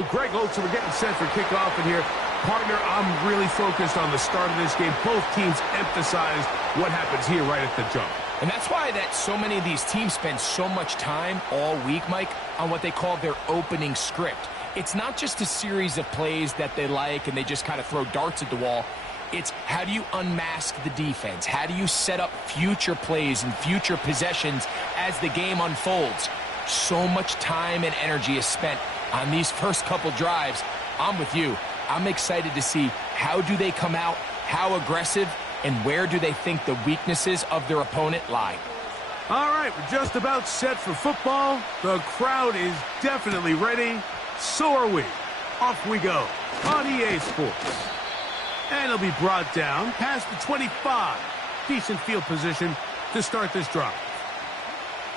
So, Greg Olson, we're getting set for kickoff in here. Partner, I'm really focused on the start of this game. Both teams emphasize what happens here right at the jump. And that's why that so many of these teams spend so much time all week, Mike, on what they call their opening script. It's not just a series of plays that they like and they just kind of throw darts at the wall. It's how do you unmask the defense? How do you set up future plays and future possessions as the game unfolds? So much time and energy is spent on these first couple drives. I'm with you. I'm excited to see how do they come out, how aggressive, and where do they think the weaknesses of their opponent lie. All right, we're just about set for football. The crowd is definitely ready. So are we. Off we go on EA Sports. And it'll be brought down past the 25. Decent field position to start this drive.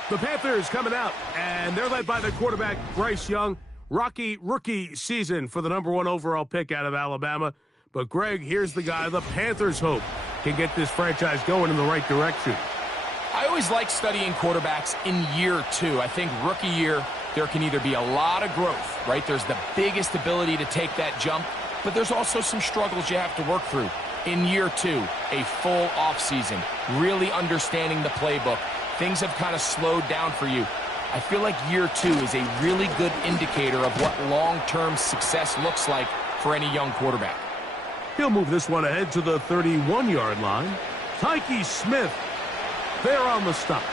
The Panthers coming out, and they're led by their quarterback, Bryce Young. Rocky rookie season for the #1 overall pick out of Alabama. But, Greg, here's the guy the Panthers hope can get this franchise going in the right direction. I always like studying quarterbacks in year two. I think rookie year, there can either be a lot of growth, right? There's the biggest ability to take that jump, but there's also some struggles you have to work through. In year two, a full offseason, really understanding the playbook. Things have kind of slowed down for you. I feel like year two is a really good indicator of what long-term success looks like for any young quarterback. He'll move this one ahead to the 31-yard line. Tyke Smith there on the stop.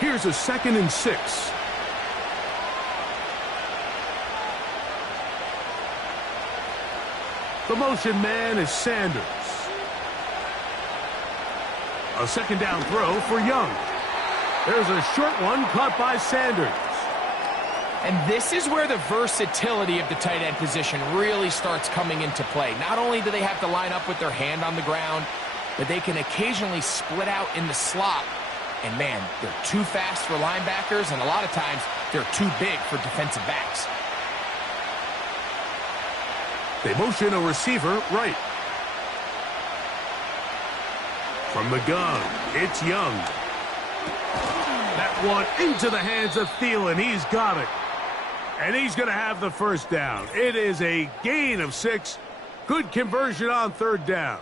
Here's a 2nd and 6. The motion man is Sanders. A 2nd down throw for Young. There's a short one caught by Sanders. And this is where the versatility of the tight end position really starts coming into play. Not only do they have to line up with their hand on the ground, but they can occasionally split out in the slot. And, man, they're too fast for linebackers, and a lot of times they're too big for defensive backs. They motion a receiver right. From the gun, it's Young. That one into the hands of Thielen. He's got it. And he's going to have the first down. It is a gain of 6. Good conversion on 3rd down.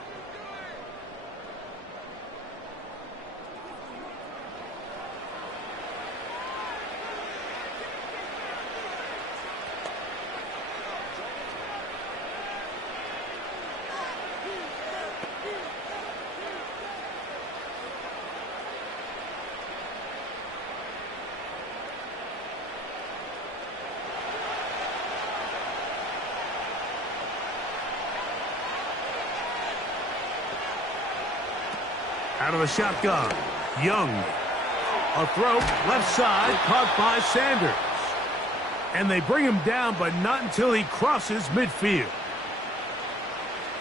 Out of the shotgun, Young. A throw, left side, caught by Sanders. And they bring him down, but not until he crosses midfield.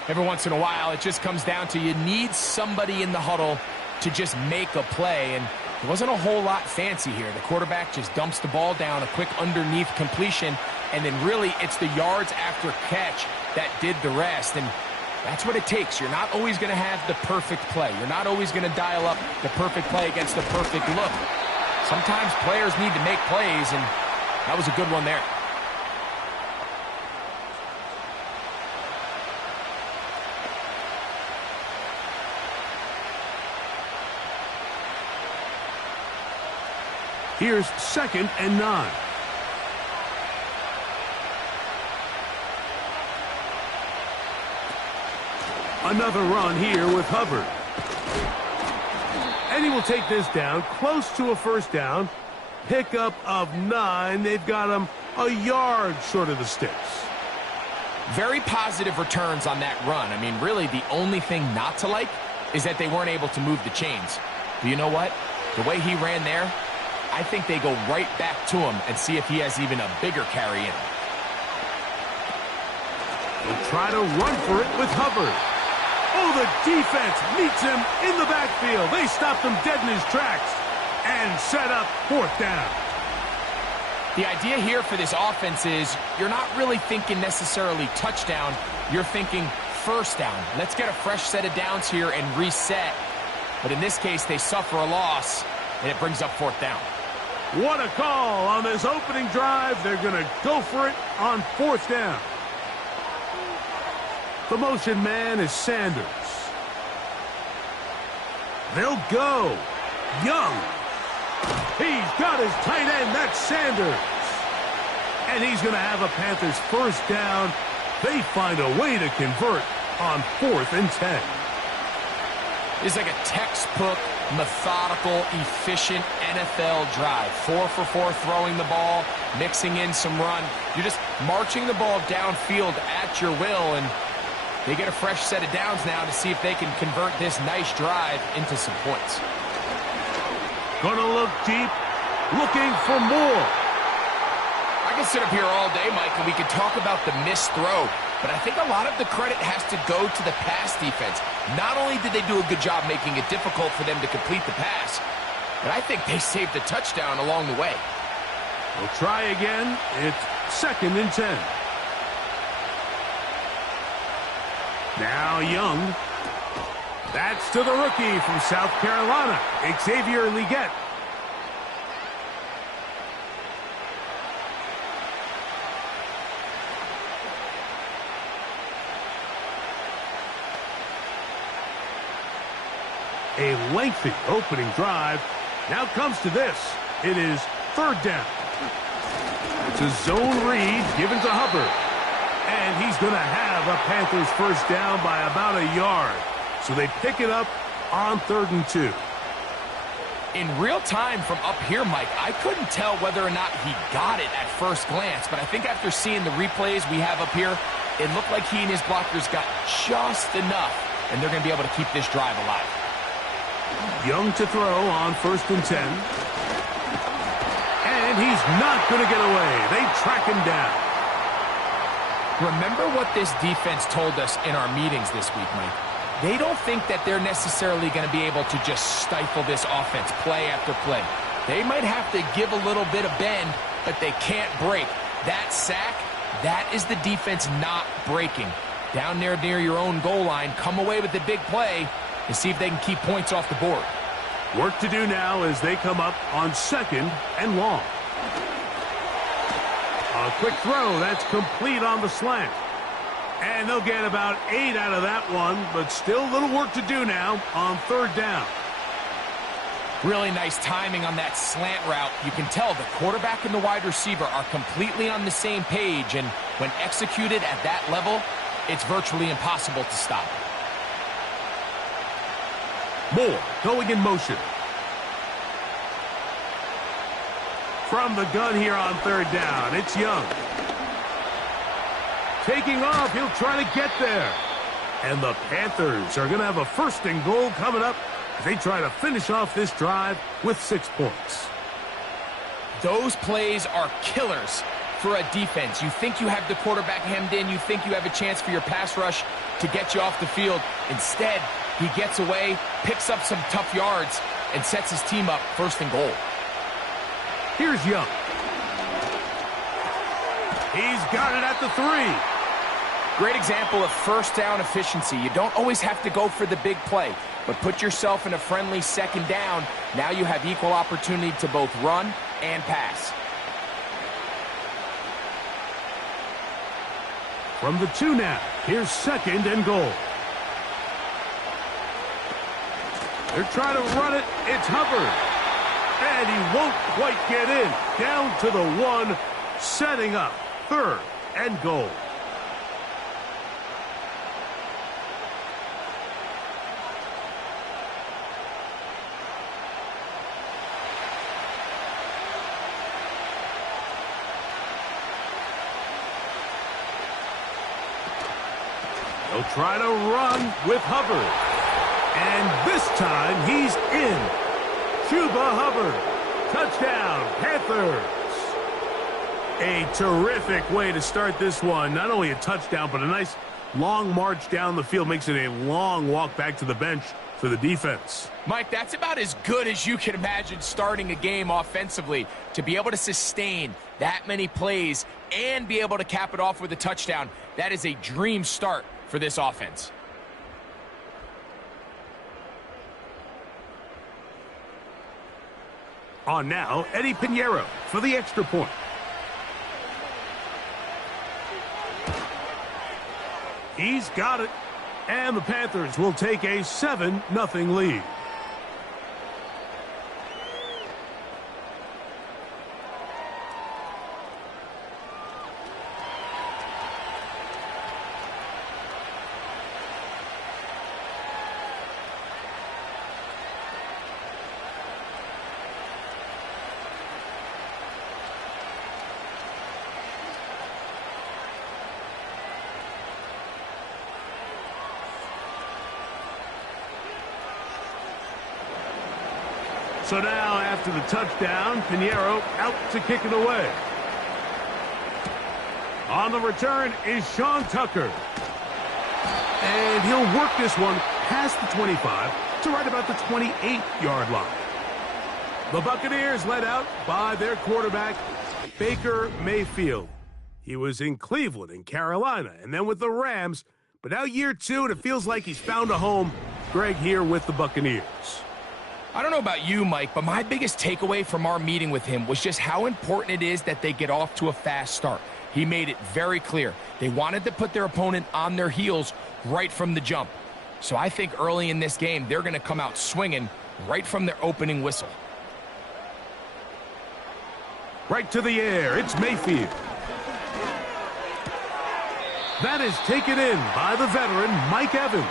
Every once in a while, it just comes down to you need somebody in the huddle to just make a play. And there wasn't a whole lot fancy here. The quarterback just dumps the ball down, a quick underneath completion, and then really it's the yards after catch that did the rest. And that's what it takes. You're not always going to have the perfect play. You're not always going to dial up the perfect play against the perfect look. Sometimes players need to make plays, and that was a good one there. Here's 2nd and 9. Another run here with Hubbard. And he will take this down close to a first down. Pickup of 9. They've got him a yard short of the sticks. Very positive returns on that run. I mean, really, the only thing not to like is that they weren't able to move the chains. But you know what? The way he ran there, I think they go right back to him and see if he has even a bigger carry in him. They'll try to run for it with Hubbard. Oh, the defense meets him in the backfield. They stopped him dead in his tracks and set up 4th down. The idea here for this offense is you're not really thinking necessarily touchdown. You're thinking first down. Let's get a fresh set of downs here and reset. But in this case, they suffer a loss, and it brings up fourth down. What a call on this opening drive. They're going to go for it on fourth down. The motion man is Sanders. They'll go. Young. He's got his tight end. That's Sanders. And he's going to have a Panthers first down. They find a way to convert on 4th and 10. It's like a textbook, methodical, efficient NFL drive. 4 for 4 throwing the ball, mixing in some run. You're just marching the ball downfield at your will, and they get a fresh set of downs now to see if they can convert this nice drive into some points. Gonna look deep, looking for more. I can sit up here all day, Mike, and we can talk about the missed throw, but I think a lot of the credit has to go to the pass defense. Not only did they do a good job making it difficult for them to complete the pass, but I think they saved a touchdown along the way. We'll try again. It's 2nd and 10. Now Young. That's to the rookie from South Carolina, Xavier Legette. A lengthy opening drive. Now comes to this. It is 3rd down. It's a zone read given to Hubbard. And he's going to have a Panthers first down by about a yard. So they pick it up on 3rd and 2. In real time from up here, Mike, I couldn't tell whether or not he got it at first glance. But I think after seeing the replays we have up here, it looked like he and his blockers got just enough. And they're going to be able to keep this drive alive. Young to throw on 1st and 10. And he's not going to get away. They track him down. Remember what this defense told us in our meetings this week, Mike. They don't think that they're necessarily going to be able to just stifle this offense play after play. They might have to give a little bit of bend, but they can't break. That sack, that is the defense not breaking. Down there near your own goal line, come away with the big play and see if they can keep points off the board. Work to do now as they come up on 2nd and long. A quick throw. That's complete on the slant. And they'll get about 8 out of that one, but still a little work to do now on 3rd down. Really nice timing on that slant route. You can tell the quarterback and the wide receiver are completely on the same page, and when executed at that level, it's virtually impossible to stop. Moore going in motion. From the gun here on 3rd down, it's Young. Taking off, he'll try to get there. And the Panthers are going to have a 1st and goal coming up as they try to finish off this drive with 6 points. Those plays are killers for a defense. You think you have the quarterback hemmed in. You think you have a chance for your pass rush to get you off the field. Instead, he gets away, picks up some tough yards, and sets his team up 1st and goal. Here's Young. He's got it at the 3. Great example of first down efficiency. You don't always have to go for the big play, but put yourself in a friendly 2nd down. Now you have equal opportunity to both run and pass. From the 2 now, here's 2nd and goal. They're trying to run it. It's Hubbard. And he won't quite get in. Down to the 1, setting up 3rd and goal. They'll try to run with Hubbard. And this time he's in. Chuba Hubbard. Touchdown, Panthers. A terrific way to start this one. Not only a touchdown, but a nice long march down the field. Makes it a long walk back to the bench for the defense. Mike, that's about as good as you can imagine starting a game offensively. To be able to sustain that many plays and be able to cap it off with a touchdown, that is a dream start for this offense. On now, Eddie Pinheiro for the extra point. He's got it. And the Panthers will take a 7-0 lead. So now, after the touchdown, Pinheiro out to kick it away. On the return is Sean Tucker. And he'll work this one past the 25 to right about the 28-yard line. The Buccaneers led out by their quarterback, Baker Mayfield. He was in Cleveland and Carolina and then with the Rams. But now year 2, and it feels like he's found a home. Greg here with the Buccaneers. I don't know about you, Mike, but my biggest takeaway from our meeting with him was just how important it is that they get off to a fast start. He made it very clear. They wanted to put their opponent on their heels right from the jump. So I think early in this game, they're going to come out swinging right from their opening whistle. Right to the air, it's Mayfield. That is taken in by the veteran, Mike Evans.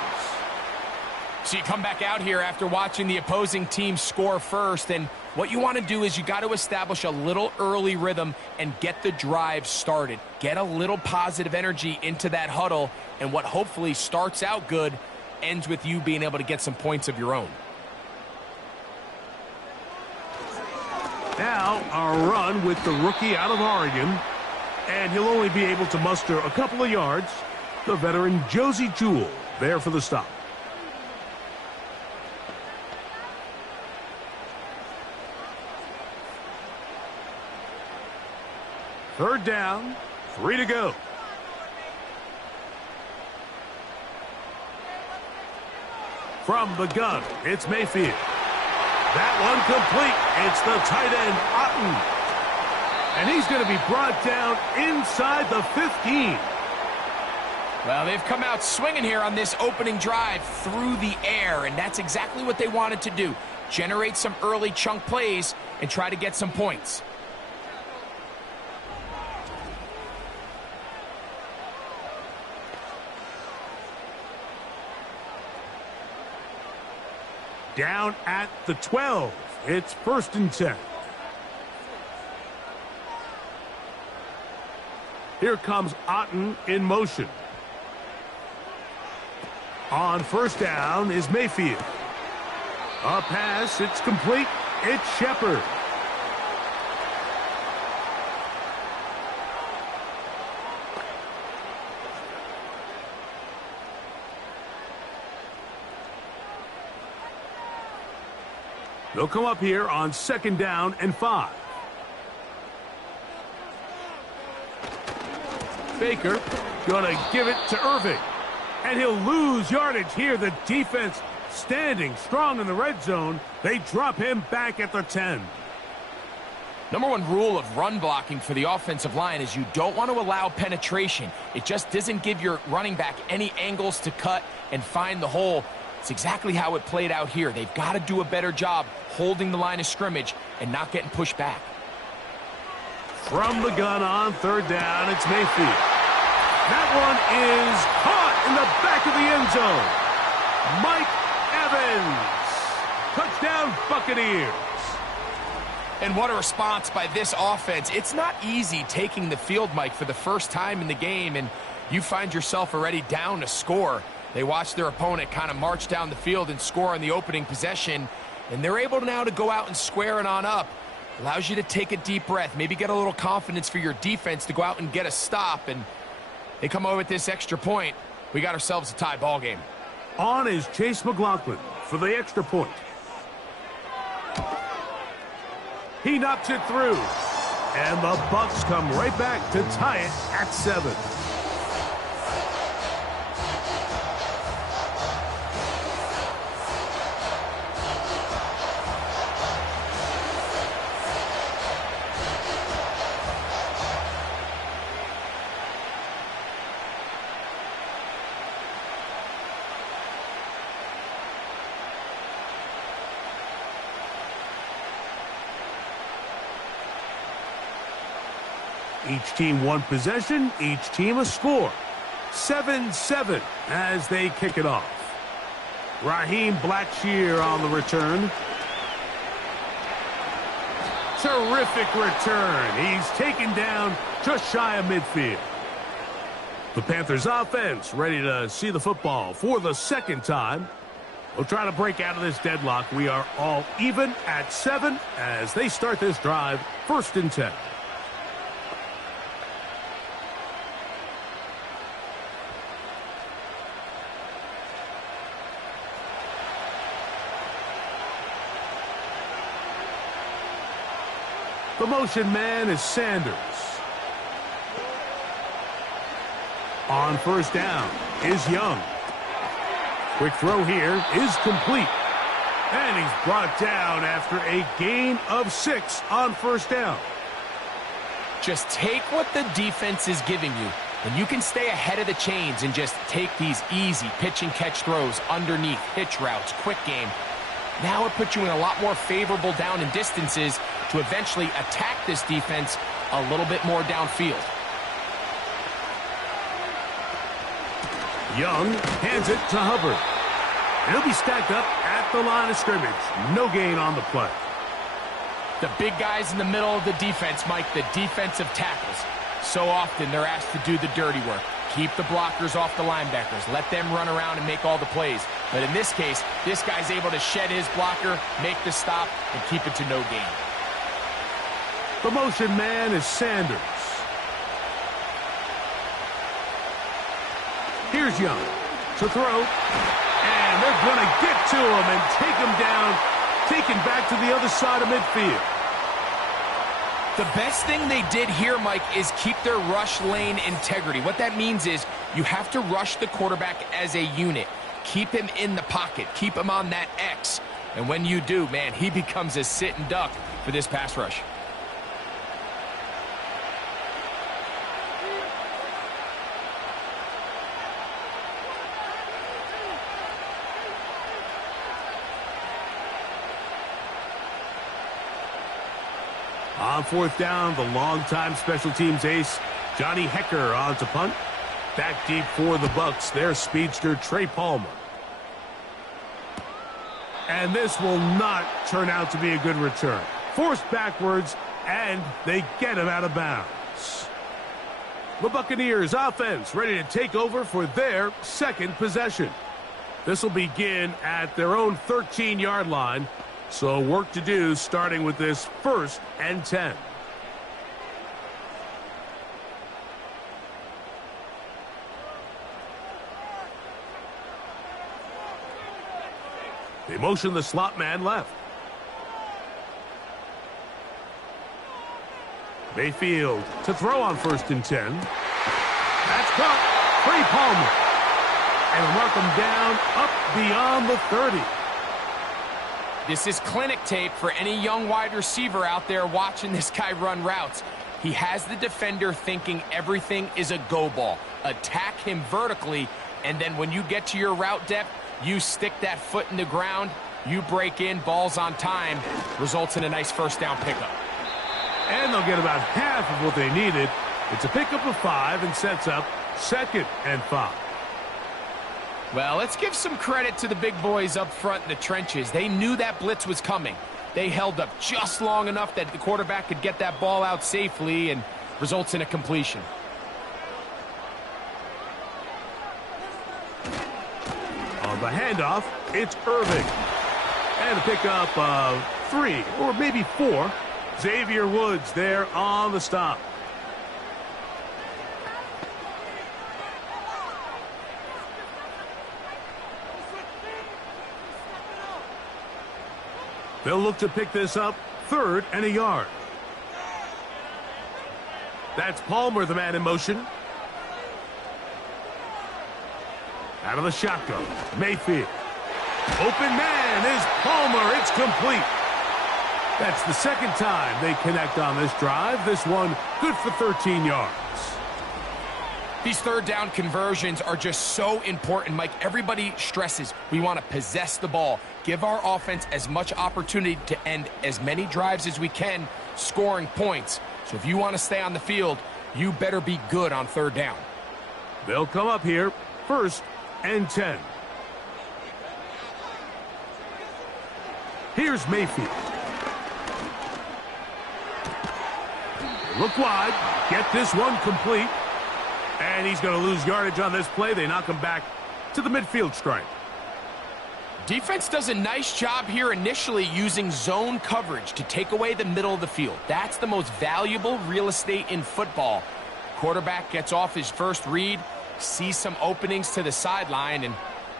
So you come back out here after watching the opposing team score first, and what you want to do is you got to establish a little early rhythm and get the drive started. Get a little positive energy into that huddle, and what hopefully starts out good ends with you being able to get some points of your own. Now, a run with the rookie out of Oregon, and he'll only be able to muster a couple of yards. The veteran Josie Jewell there for the stop. Third down, 3 to go. From the gun, it's Mayfield. That one complete. It's the tight end, Otten. And he's going to be brought down inside the 15. Well, they've come out swinging here on this opening drive through the air, and that's exactly what they wanted to do. Generate some early chunk plays and try to get some points. Down at the 12. It's 1st and 10. Here comes Otten in motion. On 1st down is Mayfield. A pass, it's complete. It's Shepard. They'll come up here on 2nd down and 5. Baker gonna give it to Irving. And he'll lose yardage here. The defense standing strong in the red zone. They drop him back at the 10. Number one rule of run blocking for the offensive line is you don't want to allow penetration. It just doesn't give your running back any angles to cut and find the hole. It's exactly how it played out here. They've got to do a better job holding the line of scrimmage and not getting pushed back. From the gun on 3rd down, it's Mayfield. That one is caught in the back of the end zone. Mike Evans. Touchdown, Buccaneers. And what a response by this offense. It's not easy taking the field, Mike, for the first time in the game, and you find yourself already down to score. They watch their opponent kind of march down the field and score on the opening possession, and they're able now to go out and square it on up. Allows you to take a deep breath, maybe get a little confidence for your defense to go out and get a stop, and they come over with this extra point. We got ourselves a tie ball game. On is Chase McLaughlin for the extra point. He knocks it through, and the Bucs come right back to tie it at 7. Each team one possession, each team a score. 7-7 as they kick it off. Raheem Blackshear on the return. Terrific return. He's taken down just shy of midfield. The Panthers offense ready to see the football for the second time. They'll try to break out of this deadlock. We are all even at 7 as they start this drive, 1st and 10. The motion man is Sanders. On 1st down is Young. Quick throw here is complete. And he's brought down after a gain of 6 on 1st down. Just take what the defense is giving you, and you can stay ahead of the chains and just take these easy pitch and catch throws underneath, hitch routes, quick game. Now it puts you in a lot more favorable down and distances to eventually attack this defense a little bit more downfield. Young hands it to Hubbard. And he'll be stacked up at the line of scrimmage. No gain on the play. The big guys in the middle of the defense, Mike, the defensive tackles. So often they're asked to do the dirty work. Keep the blockers off the linebackers. Let them run around and make all the plays. But in this case, this guy's able to shed his blocker, make the stop, and keep it to no gain. The motion man is Sanders. Here's Young to throw. And they're going to get to him and take him down, taken back to the other side of midfield. The best thing they did here, Mike, is keep their rush lane integrity. What that means is you have to rush the quarterback as a unit. Keep him in the pocket. Keep him on that X. And when you do, man, he becomes a sit and duck for this pass rush. On 4th down, the longtime special teams ace, Johnny Hecker on to punt. Back deep for the Bucs, their speedster, Trey Palmer. And this will not turn out to be a good return. Forced backwards, and they get him out of bounds. The Buccaneers offense ready to take over for their second possession. This will begin at their own 13-yard line. So work to do starting with this 1st and 10. They motion the slot man left. Mayfield to throw on 1st and 10. That's caught. Trey Palmer. And mark him down up beyond the 30. This is clinic tape for any young wide receiver out there watching this guy run routes. He has the defender thinking everything is a go ball. Attack him vertically, and then when you get to your route depth, you stick that foot in the ground, you break in, balls on time, results in a nice 1st down pickup. And they'll get about half of what they needed. It's a pickup of 5 and sets up 2nd and 5. Well, let's give some credit to the big boys up front in the trenches. They knew that blitz was coming. They held up just long enough that the quarterback could get that ball out safely and results in a completion. On the handoff, it's Irving. And a pickup of 3 or maybe 4. Xavier Woods there on the stop. They'll look to pick this up 3rd and a yard. That's Palmer, the man in motion. Out of the shotgun, Mayfield. Open man is Palmer. It's complete. That's the 2nd time they connect on this drive. This one good for 13 yards. These 3rd down conversions are just so important, Mike. Everybody stresses we want to possess the ball, give our offense as much opportunity to end as many drives as we can, scoring points. So if you want to stay on the field, You better be good on third down. They'll come up here, 1st and 10. Here's Mayfield. Look wide. Get this one complete. And he's going to lose yardage on this play. They knock him back to the midfield stripe. Defense does a nice job here initially using zone coverage to take away the middle of the field. That's the most valuable real estate in football. Quarterback gets off his first read, sees some openings to the sideline, and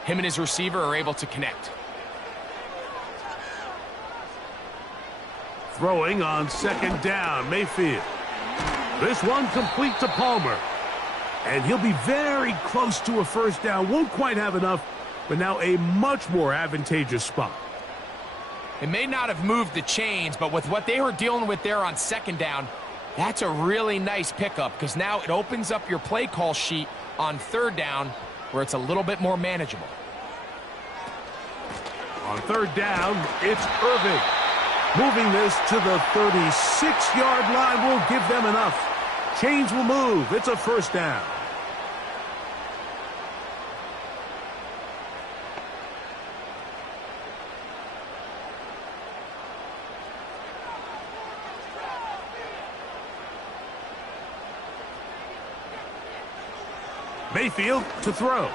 him and his receiver are able to connect. Throwing on 2nd down, Mayfield. This one complete to Palmer. And he'll be very close to a 1st down. Won't quite have enough, but now a much more advantageous spot. It may not have moved the chains, but with what they were dealing with there on 2nd down, that's a really nice pickup because now it opens up your play call sheet on 3rd down where it's a little bit more manageable. On 3rd down, it's Irving. Moving this to the 36-yard line will give them enough. Chains will move. It's a 1st down. Mayfield to throw.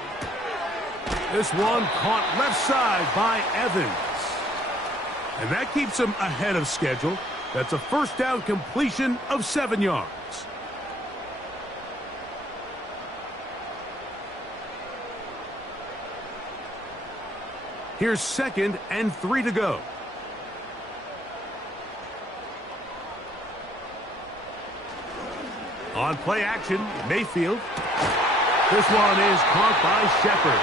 This one caught left side by Evans. And that keeps him ahead of schedule. That's a 1st down completion of 7 yards. Here's 2nd and 3 to go. On play action, Mayfield. This one is caught by Shepard.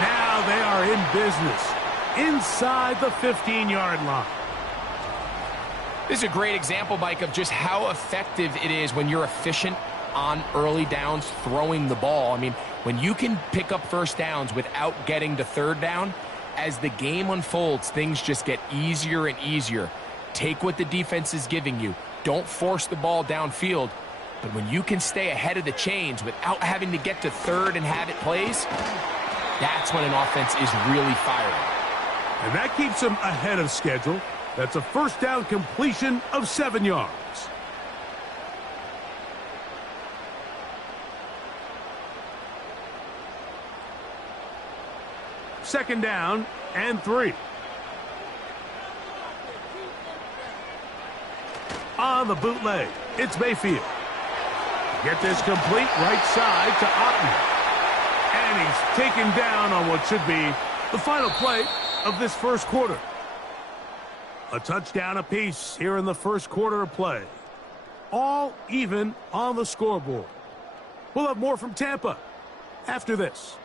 Now they are in business inside the 15-yard line. This is a great example, Mike, of just how effective it is when you're efficient on early downs throwing the ball. I mean, when you can pick up 1st downs without getting to 3rd down, as the game unfolds, things just get easier and easier. Take what the defense is giving you. Don't force the ball downfield. But when you can stay ahead of the chains without having to get to 3rd and have it plays, that's when an offense is really firing. And that keeps them ahead of schedule. That's a 1st down completion of 7 yards. Second down and 3. On the bootleg, it's Mayfield. Get this complete right side to Otten. And he's taken down on what should be the final play of this 1st quarter. A touchdown apiece here in the 1st quarter of play. All even on the scoreboard. We'll have more from Tampa after this.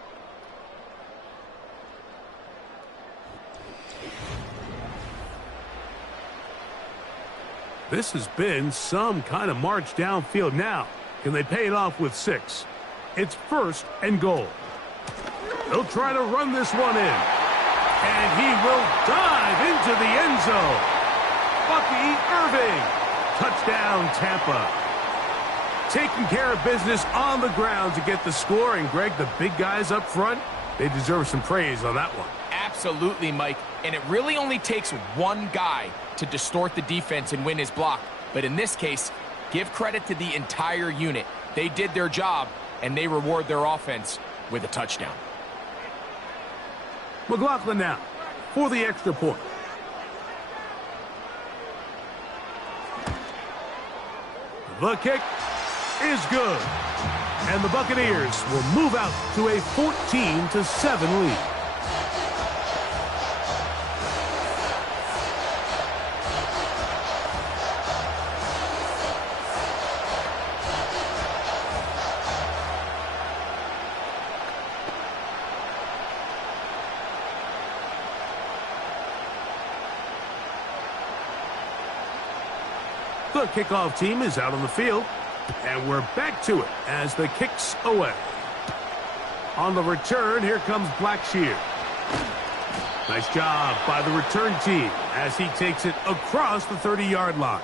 This has been some kind of march downfield. Now, can they pay it off with 6? It's 1st and goal. They'll try to run this one in. And he will dive into the end zone. Bucky Irving. Touchdown, Tampa. Taking care of business on the ground to get the score. And, Greg, the big guys up front, they deserve some praise on that one. Absolutely, Mike. And it really only takes one guy to distort the defense and win his block. But in this case, give credit to the entire unit. They did their job, and they reward their offense with a touchdown. McLaughlin now for the extra point. The kick is good. And the Buccaneers will move out to a 14-7 lead. The kickoff team is out on the field, and we're back to it as the kick's away. On the return, here comes Blackshear. Nice job by the return team as he takes it across the 30-yard line.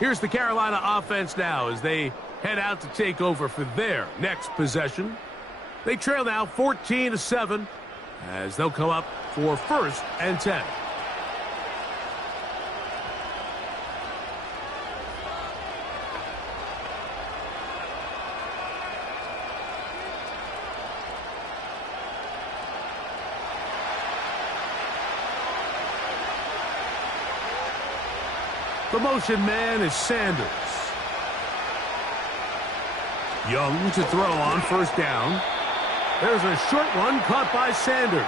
Here's the Carolina offense now as they head out to take over for their next possession. They trail now 14-7 as they'll come up for 1st and 10. The motion man is Sanders. Young to throw on 1st down. There's a short one caught by Sanders.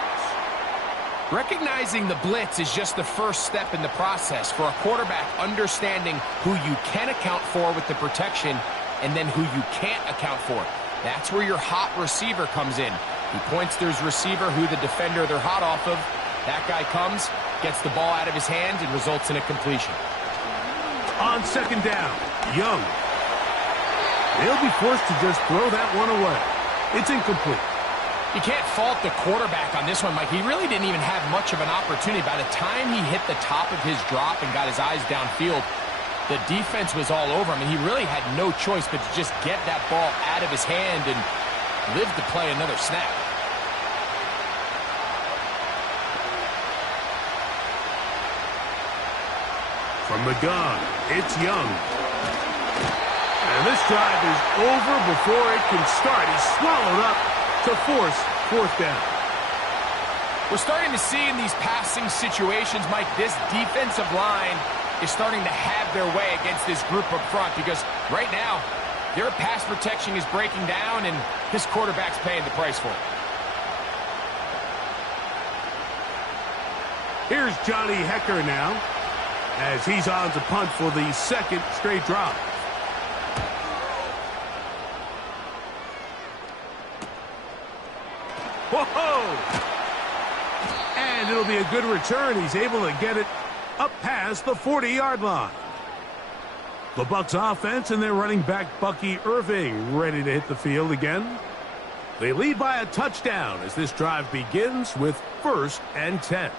Recognizing the blitz is just the first step in the process for a quarterback understanding who you can account for with the protection and then who you can't account for. That's where your hot receiver comes in. He points to his receiver who the defender they're hot off of. That guy comes, gets the ball out of his hand, and results in a completion. On 2nd down, Young. They'll be forced to just throw that one away. It's incomplete. You can't fault the quarterback on this one, Mike. He really didn't even have much of an opportunity. By the time he hit the top of his drop and got his eyes downfield, the defense was all over him, and he really had no choice but to just get that ball out of his hand and live to play another snap. From the gun, it's Young. And this drive is over before it can start. He's swallowed up to force 4th down. We're starting to see in these passing situations, Mike, this defensive line is starting to have their way against this group up front because right now, their pass protection is breaking down and this quarterback's paying the price for it. Here's Johnny Hecker now, as he's on to punt for the 2nd straight drive. Whoa! And it'll be a good return. He's able to get it up past the 40-yard line. The Bucs offense and their running back Bucky Irving ready to hit the field again. They lead by a touchdown as this drive begins with 1st and 10.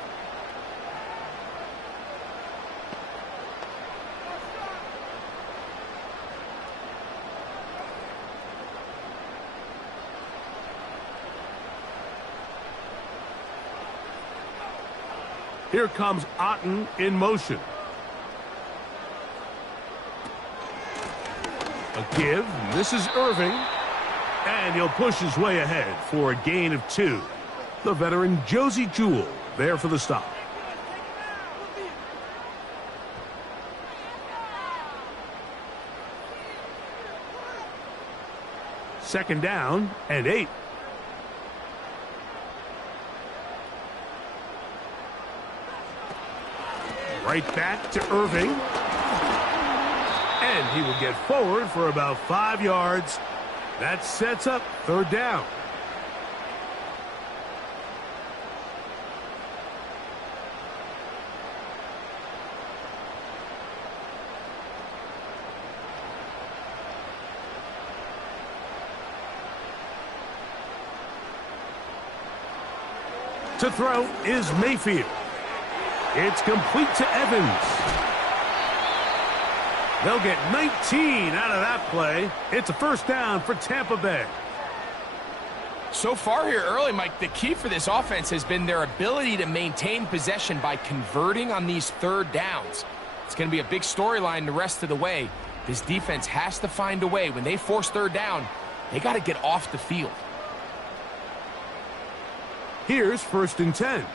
Here comes Otten in motion. A give. This is Irving. And he'll push his way ahead for a gain of 2. The veteran Josie Jewell there for the stop. Second down and 8. Right back to Irving. And he will get forward for about 5 yards. That sets up 3rd down. To throw is Mayfield. It's complete to Evans. They'll get 19 out of that play. It's a 1st down for Tampa Bay. So far here early, Mike, the key for this offense has been their ability to maintain possession by converting on these 3rd downs. It's going to be a big storyline the rest of the way. This defense has to find a way. When they force 3rd down, they got to get off the field. Here's 1st and 10.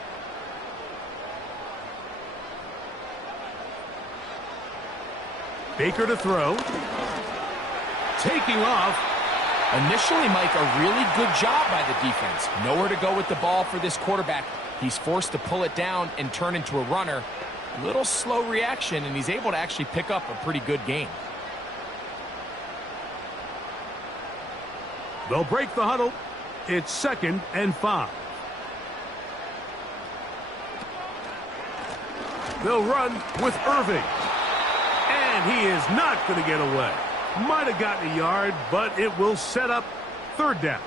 Baker to throw. Taking off. Initially, Mike, a really good job by the defense. Nowhere to go with the ball for this quarterback. He's forced to pull it down and turn into a runner. A little slow reaction, and he's able to actually pick up a pretty good game. They'll break the huddle. It's 2nd and 5. They'll run with Irving. And he is not going to get away. Might have gotten a yard, but it will set up 3rd down.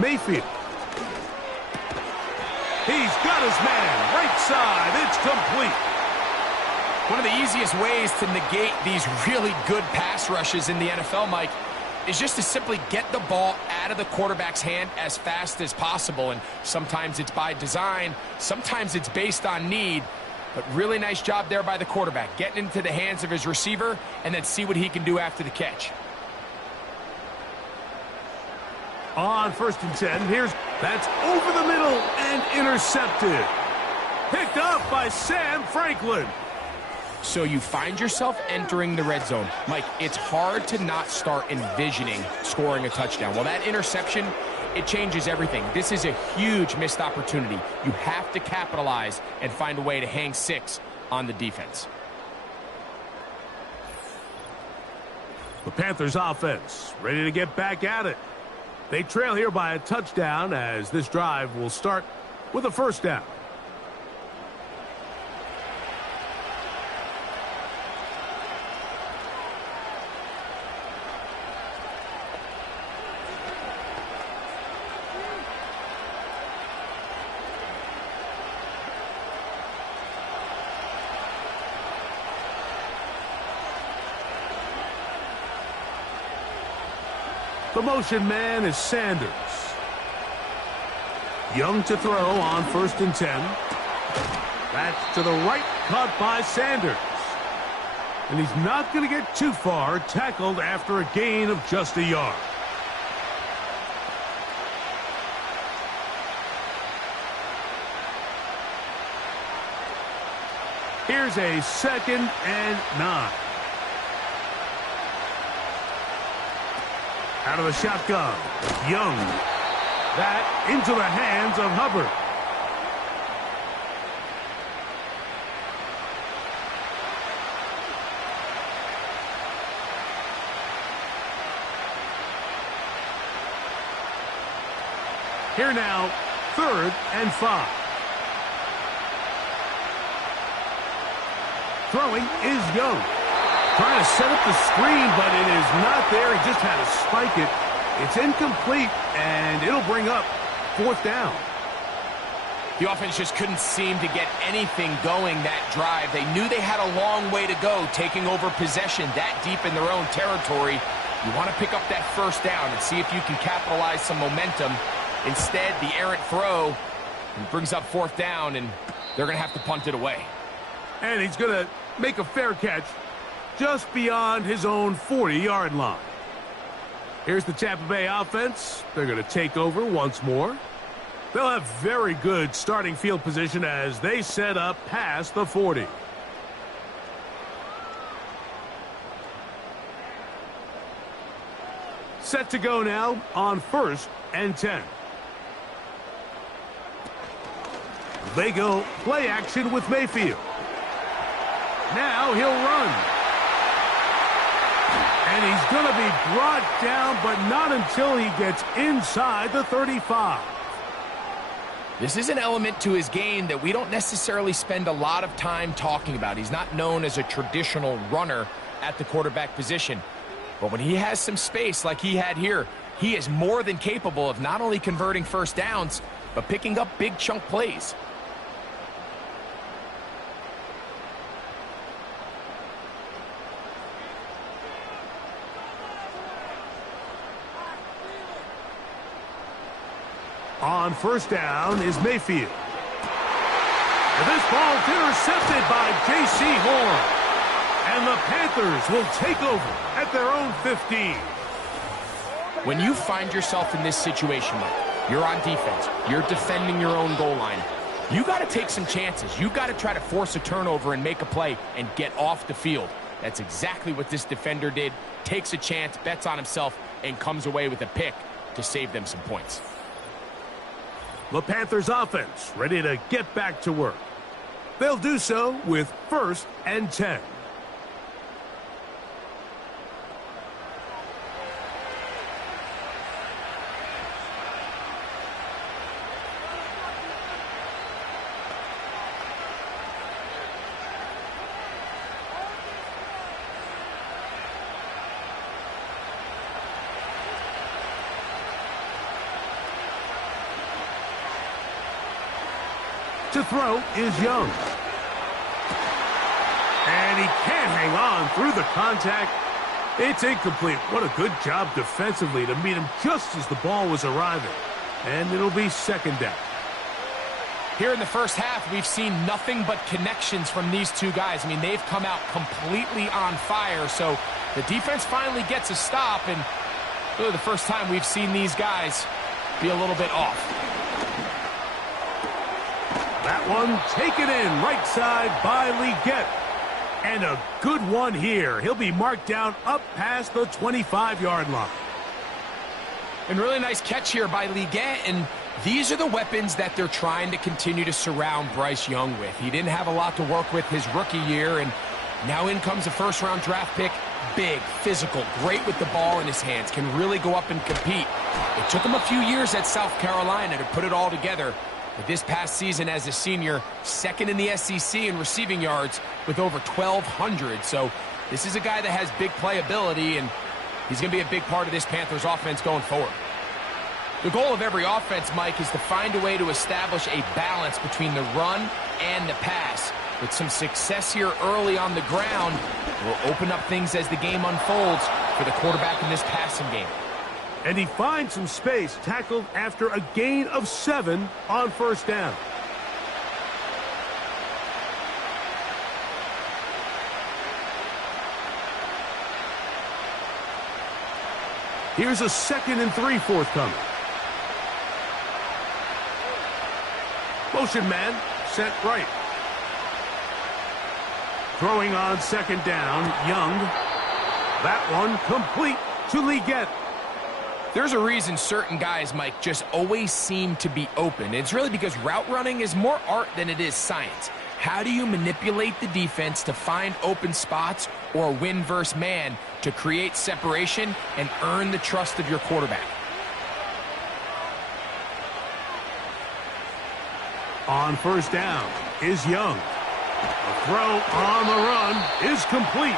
Mayfield. He's got his man. Right side. It's complete. One of the easiest ways to negate these really good pass rushes in the NFL, Mike, is just to simply get the ball out of the quarterback's hand as fast as possible. And sometimes it's by design, sometimes it's based on need. But really nice job there by the quarterback, getting into the hands of his receiver and then see what he can do after the catch. On 1st and 10, that's over the middle and intercepted. Picked up by Sam Franklin. So you find yourself entering the red zone. Mike, it's hard to not start envisioning scoring a touchdown. Well, that interception, it changes everything. This is a huge missed opportunity. You have to capitalize and find a way to hang 6 on the defense. The Panthers offense ready to get back at it. They trail here by a touchdown as this drive will start with a 1st down. The motion man is Sanders. Young to throw on 1st and 10. That's to the right, caught by Sanders. And he's not going to get too far, tackled after a gain of just a yard. Here's a 2nd and 9. Out of the shotgun, Young. That into the hands of Hubbard. Here now, 3rd and 5. Throwing is Young. Trying to set up the screen, but it is not there. He just had to spike it. It's incomplete, and it'll bring up 4th down. The offense just couldn't seem to get anything going that drive. They knew they had a long way to go, taking over possession that deep in their own territory. You want to pick up that 1st down and see if you can capitalize some momentum. Instead, the errant throw brings up 4th down, and they're going to have to punt it away. And he's going to make a fair catch just beyond his own 40-yard line. Here's the Tampa Bay offense. They're going to take over once more. They'll have very good starting field position as they set up past the 40. Set to go now on 1st and 10. They go play action with Mayfield. Now he'll run. And he's going to be brought down, but not until he gets inside the 35. This is an element to his game that we don't necessarily spend a lot of time talking about. He's not known as a traditional runner at the quarterback position. But when he has some space like he had here, he is more than capable of not only converting 1st downs, but picking up big chunk plays. On 1st down is Mayfield. And this ball is intercepted by J.C. Horn. And the Panthers will take over at their own 15. When you find yourself in this situation, Mike, you're on defense, you're defending your own goal line, you got to take some chances. You got to try to force a turnover and make a play and get off the field. That's exactly what this defender did. Takes a chance, bets on himself, and comes away with a pick to save them some points. The Panthers offense ready to get back to work. They'll do so with 1st and 10. To throw is Young. And he can't hang on through the contact. It's incomplete. What a good job defensively to meet him just as the ball was arriving. And it'll be second down. Here in the first half, we've seen nothing but connections from these two guys. I mean, they've come out completely on fire. So the defense finally gets a stop. And really the first time we've seen these guys be a little bit off. That one taken in right side by Leggett. And a good one here. He'll be marked down up past the 25-yard line. And really nice catch here by Leggett. And these are the weapons that they're trying to continue to surround Bryce Young with. He didn't have a lot to work with his rookie year. And now in comes a first-round draft pick. Big, physical, great with the ball in his hands. Can really go up and compete. It took him a few years at South Carolina to put it all together. But this past season as a senior, second in the SEC in receiving yards with over 1,200. So this is a guy that has big playability, and he's going to be a big part of this Panthers offense going forward. The goal of every offense, Mike, is to find a way to establish a balance between the run and the pass. With some success here early on the ground, will open up things as the game unfolds for the quarterback in this passing game. And he finds some space, tackled after a gain of 7 on first down. Here's a 2nd and 3 forthcoming. Motion man set right. Throwing on 2nd down, Young. That one complete to Leggett. There's a reason certain guys, Mike, just always seem to be open. It's really because route running is more art than it is science. How do you manipulate the defense to find open spots or win versus man to create separation and earn the trust of your quarterback? On first down is Young. The throw on the run is complete.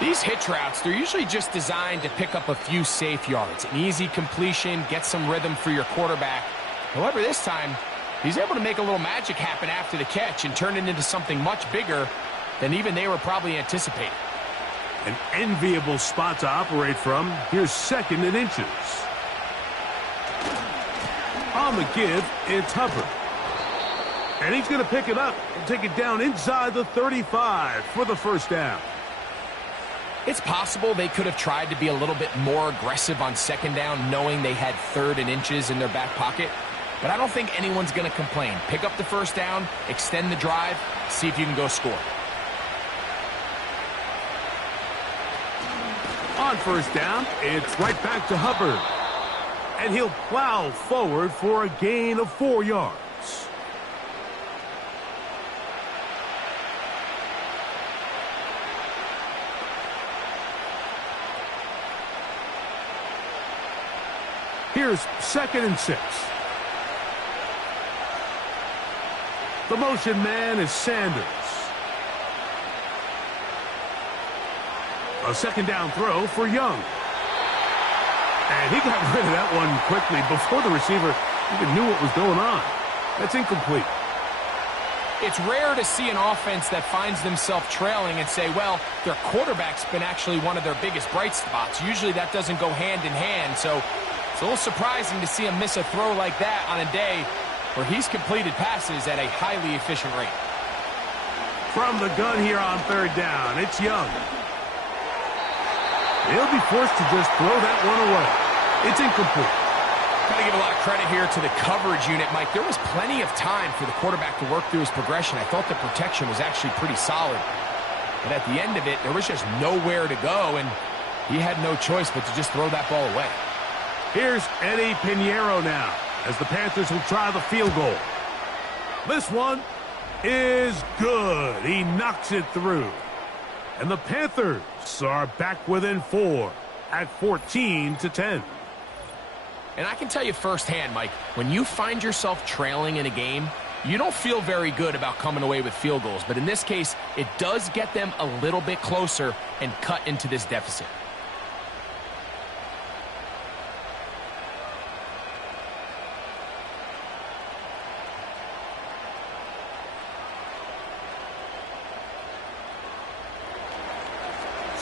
These hitch routes, they're usually just designed to pick up a few safe yards. An easy completion, get some rhythm for your quarterback. However, this time, he's able to make a little magic happen after the catch and turn it into something much bigger than even they were probably anticipating. An enviable spot to operate from. Here's 2nd and inches. On the give, it's Hubbard. And he's going to pick it up and take it down inside the 35 for the first down. It's possible they could have tried to be a little bit more aggressive on 2nd down, knowing they had 3rd and inches in their back pocket. But I don't think anyone's going to complain. Pick up the first down, extend the drive, see if you can go score. On first down, it's right back to Hubbard. And he'll plow forward for a gain of 4 yards. Here's 2nd and 6. The motion man is Sanders. A 2nd down throw for Young. And he got rid of that one quickly before the receiver even knew what was going on. That's incomplete. It's rare to see an offense that finds themselves trailing and say, well, their quarterback's been actually one of their biggest bright spots. Usually that doesn't go hand in hand, so it's a little surprising to see him miss a throw like that on a day where he's completed passes at a highly efficient rate. From the gun here on 3rd down, it's Young. He'll be forced to just throw that one away. It's incomplete. Got to give a lot of credit here to the coverage unit, Mike. There was plenty of time for the quarterback to work through his progression. I thought the protection was actually pretty solid. But at the end of it, there was just nowhere to go, and he had no choice but to just throw that ball away. Here's Eddie Pinheiro now as the Panthers will try the field goal. This one is good. He knocks it through. And the Panthers are back within 4 at 14-10. And I can tell you firsthand, Mike, when you find yourself trailing in a game, you don't feel very good about coming away with field goals. But in this case, it does get them a little bit closer and cut into this deficit.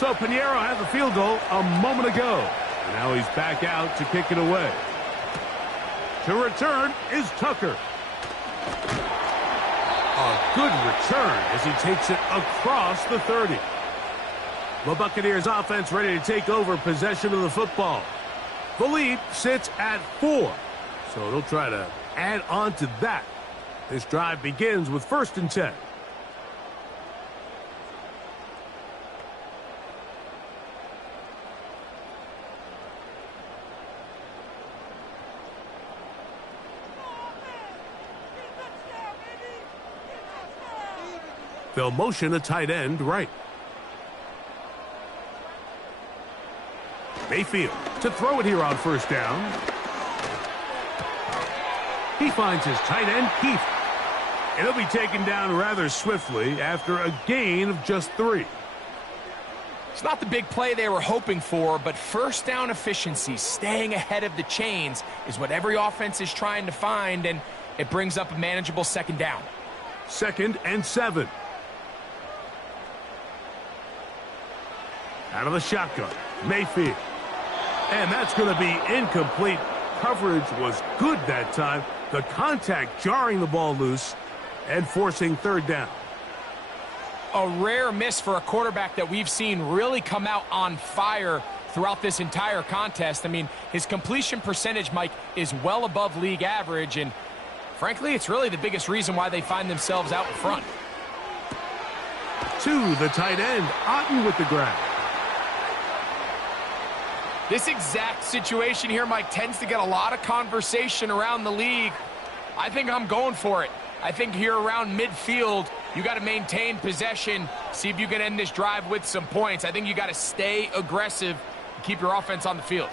So Pinheiro had the field goal a moment ago. And now he's back out to kick it away. To return is Tucker. A good return as he takes it across the 30. The Buccaneers offense ready to take over possession of the football. The lead sits at 4. So they'll try to add on to that. This drive begins with 1st and 10. They'll motion a tight end right. Mayfield to throw it here on 1st down. He finds his tight end, Keith. And he'll be taken down rather swiftly after a gain of just 3. It's not the big play they were hoping for, but 1st down efficiency, staying ahead of the chains, is what every offense is trying to find, and it brings up a manageable 2nd down. 2nd and 7. Out of the shotgun, Mayfield. And that's going to be incomplete. Coverage was good that time. The contact jarring the ball loose and forcing 3rd down. A rare miss for a quarterback that we've seen really come out on fire throughout this entire contest. I mean, his completion percentage, Mike, is well above league average, and frankly, it's really the biggest reason why they find themselves out in front. To the tight end, Otten with the grab. This exact situation here, Mike, tends to get a lot of conversation around the league. I think I'm going for it. I think here around midfield, you got to maintain possession, see if you can end this drive with some points. I think you got to stay aggressive and keep your offense on the field.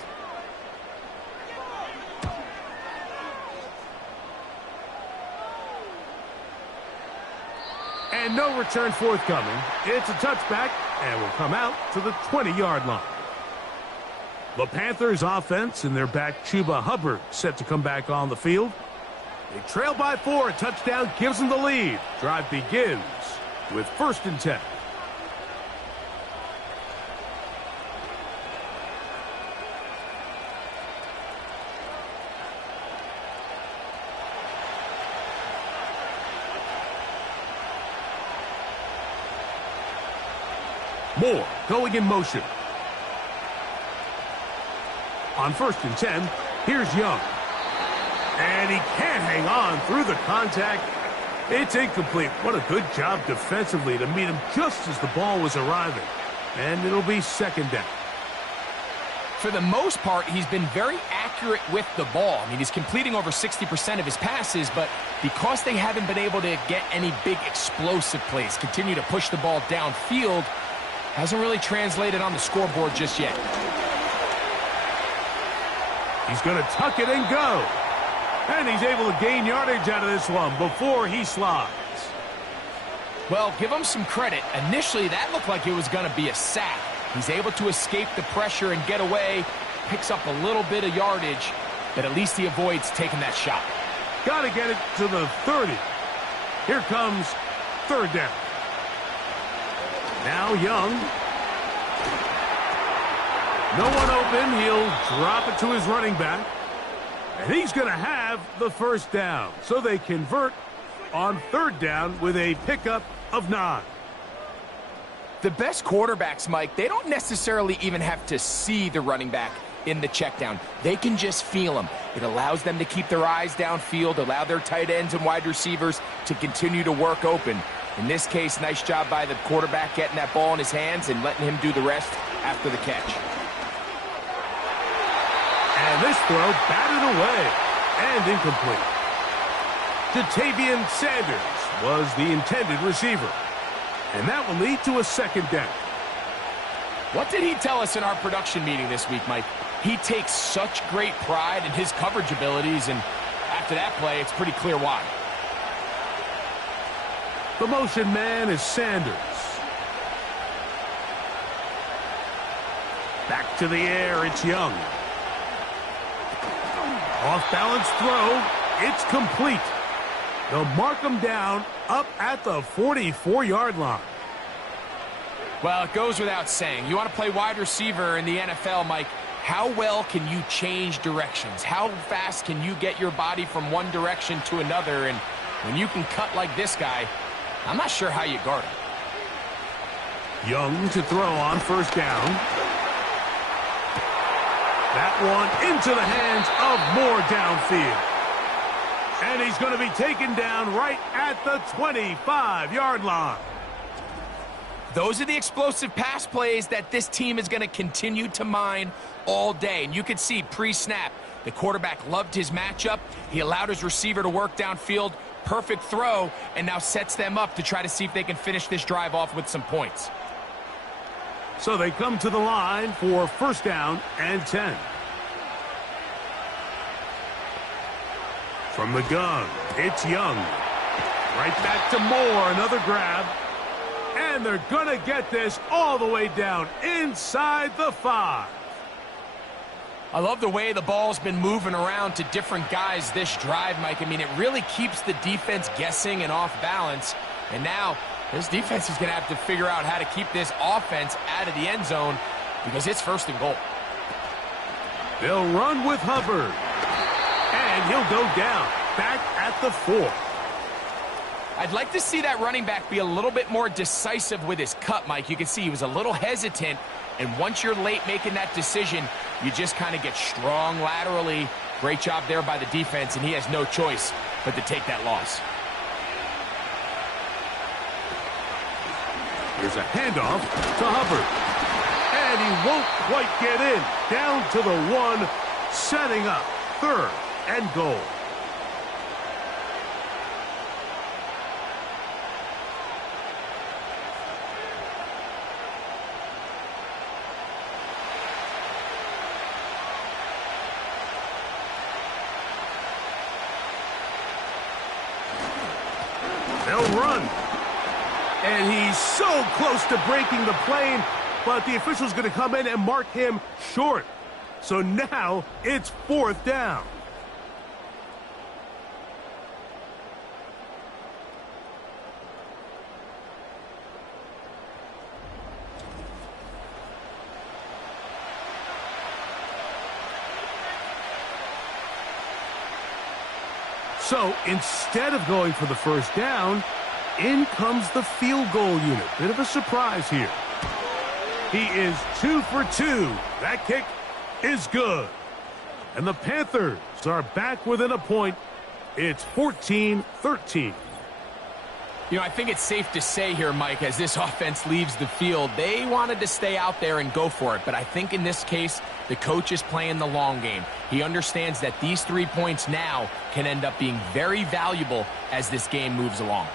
And no return forthcoming. It's a touchback and will come out to the 20-yard line. The Panthers offense and their back Chuba Hubbard set to come back on the field. They trail by 4. A touchdown gives them the lead. Drive begins with 1st and 10. Moore going in motion. On 1st and 10, here's Young. And he can't hang on through the contact. It's incomplete. What a good job defensively to meet him just as the ball was arriving. And it'll be 2nd down. For the most part, he's been very accurate with the ball. I mean, he's completing over 60% of his passes, but because they haven't been able to get any big explosive plays, continue to push the ball downfield, hasn't really translated on the scoreboard just yet. He's going to tuck it and go. And he's able to gain yardage out of this one before he slides. Well, give him some credit. Initially, that looked like it was going to be a sack. He's able to escape the pressure and get away, picks up a little bit of yardage, but at least he avoids taking that shot. Got to get it to the 30. Here comes 3rd down. Now Young. No one open. He'll drop it to his running back. And he's going to have the 1st down. So they convert on 3rd down with a pickup of 9. The best quarterbacks, Mike, they don't necessarily even have to see the running back in the check down. They can just feel him. It allows them to keep their eyes downfield, allow their tight ends and wide receivers to continue to work open. In this case, nice job by the quarterback getting that ball in his hands and letting him do the rest after the catch. And this throw batted away and incomplete. Jatavian Sanders was the intended receiver. And that will lead to a 2nd down. What did he tell us in our production meeting this week, Mike? He takes such great pride in his coverage abilities, and after that play, it's pretty clear why. The motion man is Sanders. Back to the air, it's Young. Off-balance throw, it's complete. They'll mark him down up at the 44-yard line. Well, it goes without saying. You want to play wide receiver in the NFL, Mike. How well can you change directions? How fast can you get your body from one direction to another? And when you can cut like this guy, I'm not sure how you guard him. Young to throw on first down. That one into the hands of Moore downfield. And he's going to be taken down right at the 25-yard line. Those are the explosive pass plays that this team is going to continue to mine all day. And you can see pre-snap, the quarterback loved his matchup. He allowed his receiver to work downfield. Perfect throw, and now sets them up to try to see if they can finish this drive off with some points. So they come to the line for first down and 10. From the gun, it's Young. Right back to Moore, another grab. And they're going to get this all the way down inside the 5. I love the way the ball's been moving around to different guys this drive, Mike. I mean, it really keeps the defense guessing and off balance. And now this defense is going to have to figure out how to keep this offense out of the end zone because it's first and goal. They'll run with Hubbard. And he'll go down back at the 4. I'd like to see that running back be a little bit more decisive with his cut, Mike. You can see he was a little hesitant, and once you're late making that decision, you just kind of get strong laterally. Great job there by the defense, and he has no choice but to take that loss. Here's a handoff to Hubbard. And he won't quite get in. Down to the 1, setting up third and goal. They'll run. And he's so close to breaking the plane, but the official's going to come in and mark him short. So now it's fourth down. So instead of going for the first down, in comes the field goal unit. Bit of a surprise here. He is 2 for 2. That kick is good. And the Panthers are back within a point. It's 14-13. You know, I think it's safe to say here, Mike, as this offense leaves the field, they wanted to stay out there and go for it. But I think in this case, the coach is playing the long game. He understands that these 3 points now can end up being very valuable as this game moves along.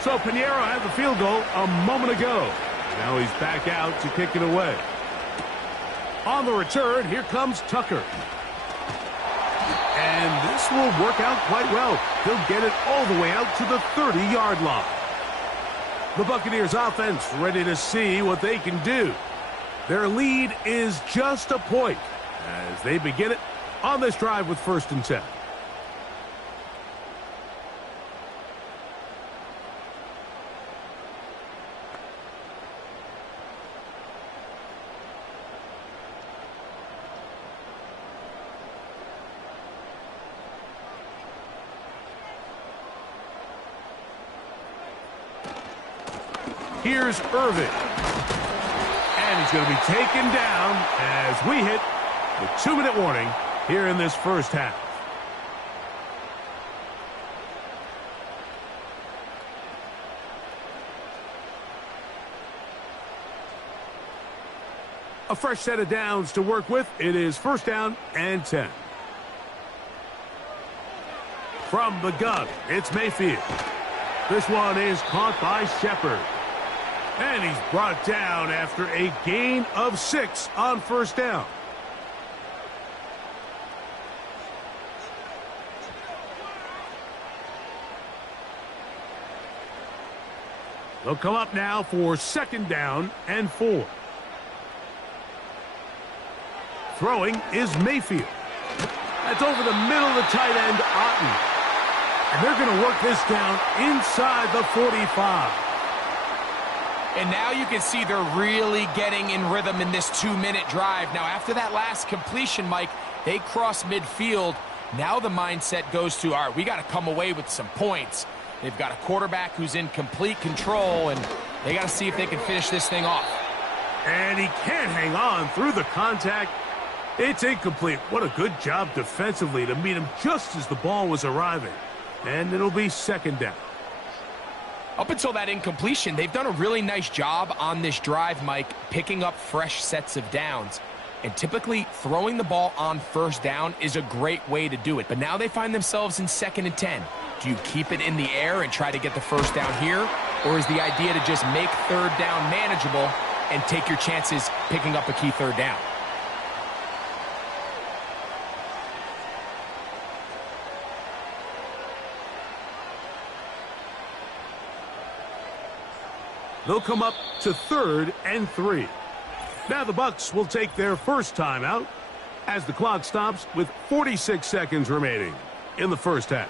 So Pinheiro had the field goal a moment ago. Now he's back out to kick it away. On the return, here comes Tucker. And this will work out quite well. He'll get it all the way out to the 30-yard line. The Buccaneers offense ready to see what they can do. Their lead is just a point as they begin it on this drive with first and 10. Here's Irvin. And he's going to be taken down as we hit the 2-minute warning here in this first half. A fresh set of downs to work with. It is first down and 10. From the gun, it's Mayfield. This one is caught by Shepard. And he's brought down after a gain of 6 on first down. They'll come up now for second down and 4. Throwing is Mayfield. That's over the middle of the tight end, Otten. And they're going to work this down inside the 45. And now you can see they're really getting in rhythm in this 2-minute drive. Now, after that last completion, Mike, they cross midfield. Now the mindset goes to, all right, we got to come away with some points. They've got a quarterback who's in complete control, and they got to see if they can finish this thing off. And he can't hang on through the contact. It's incomplete. What a good job defensively to meet him just as the ball was arriving. And it'll be second down. Up until that incompletion, they've done a really nice job on this drive, Mike, picking up fresh sets of downs. And typically, throwing the ball on first down is a great way to do it. But now they find themselves in 2nd and 10. Do you keep it in the air and try to get the first down here? Or is the idea to just make third down manageable and take your chances picking up a key third down? They'll come up to 3rd and 3. Now the Bucs will take their first timeout as the clock stops with 46 seconds remaining in the first half.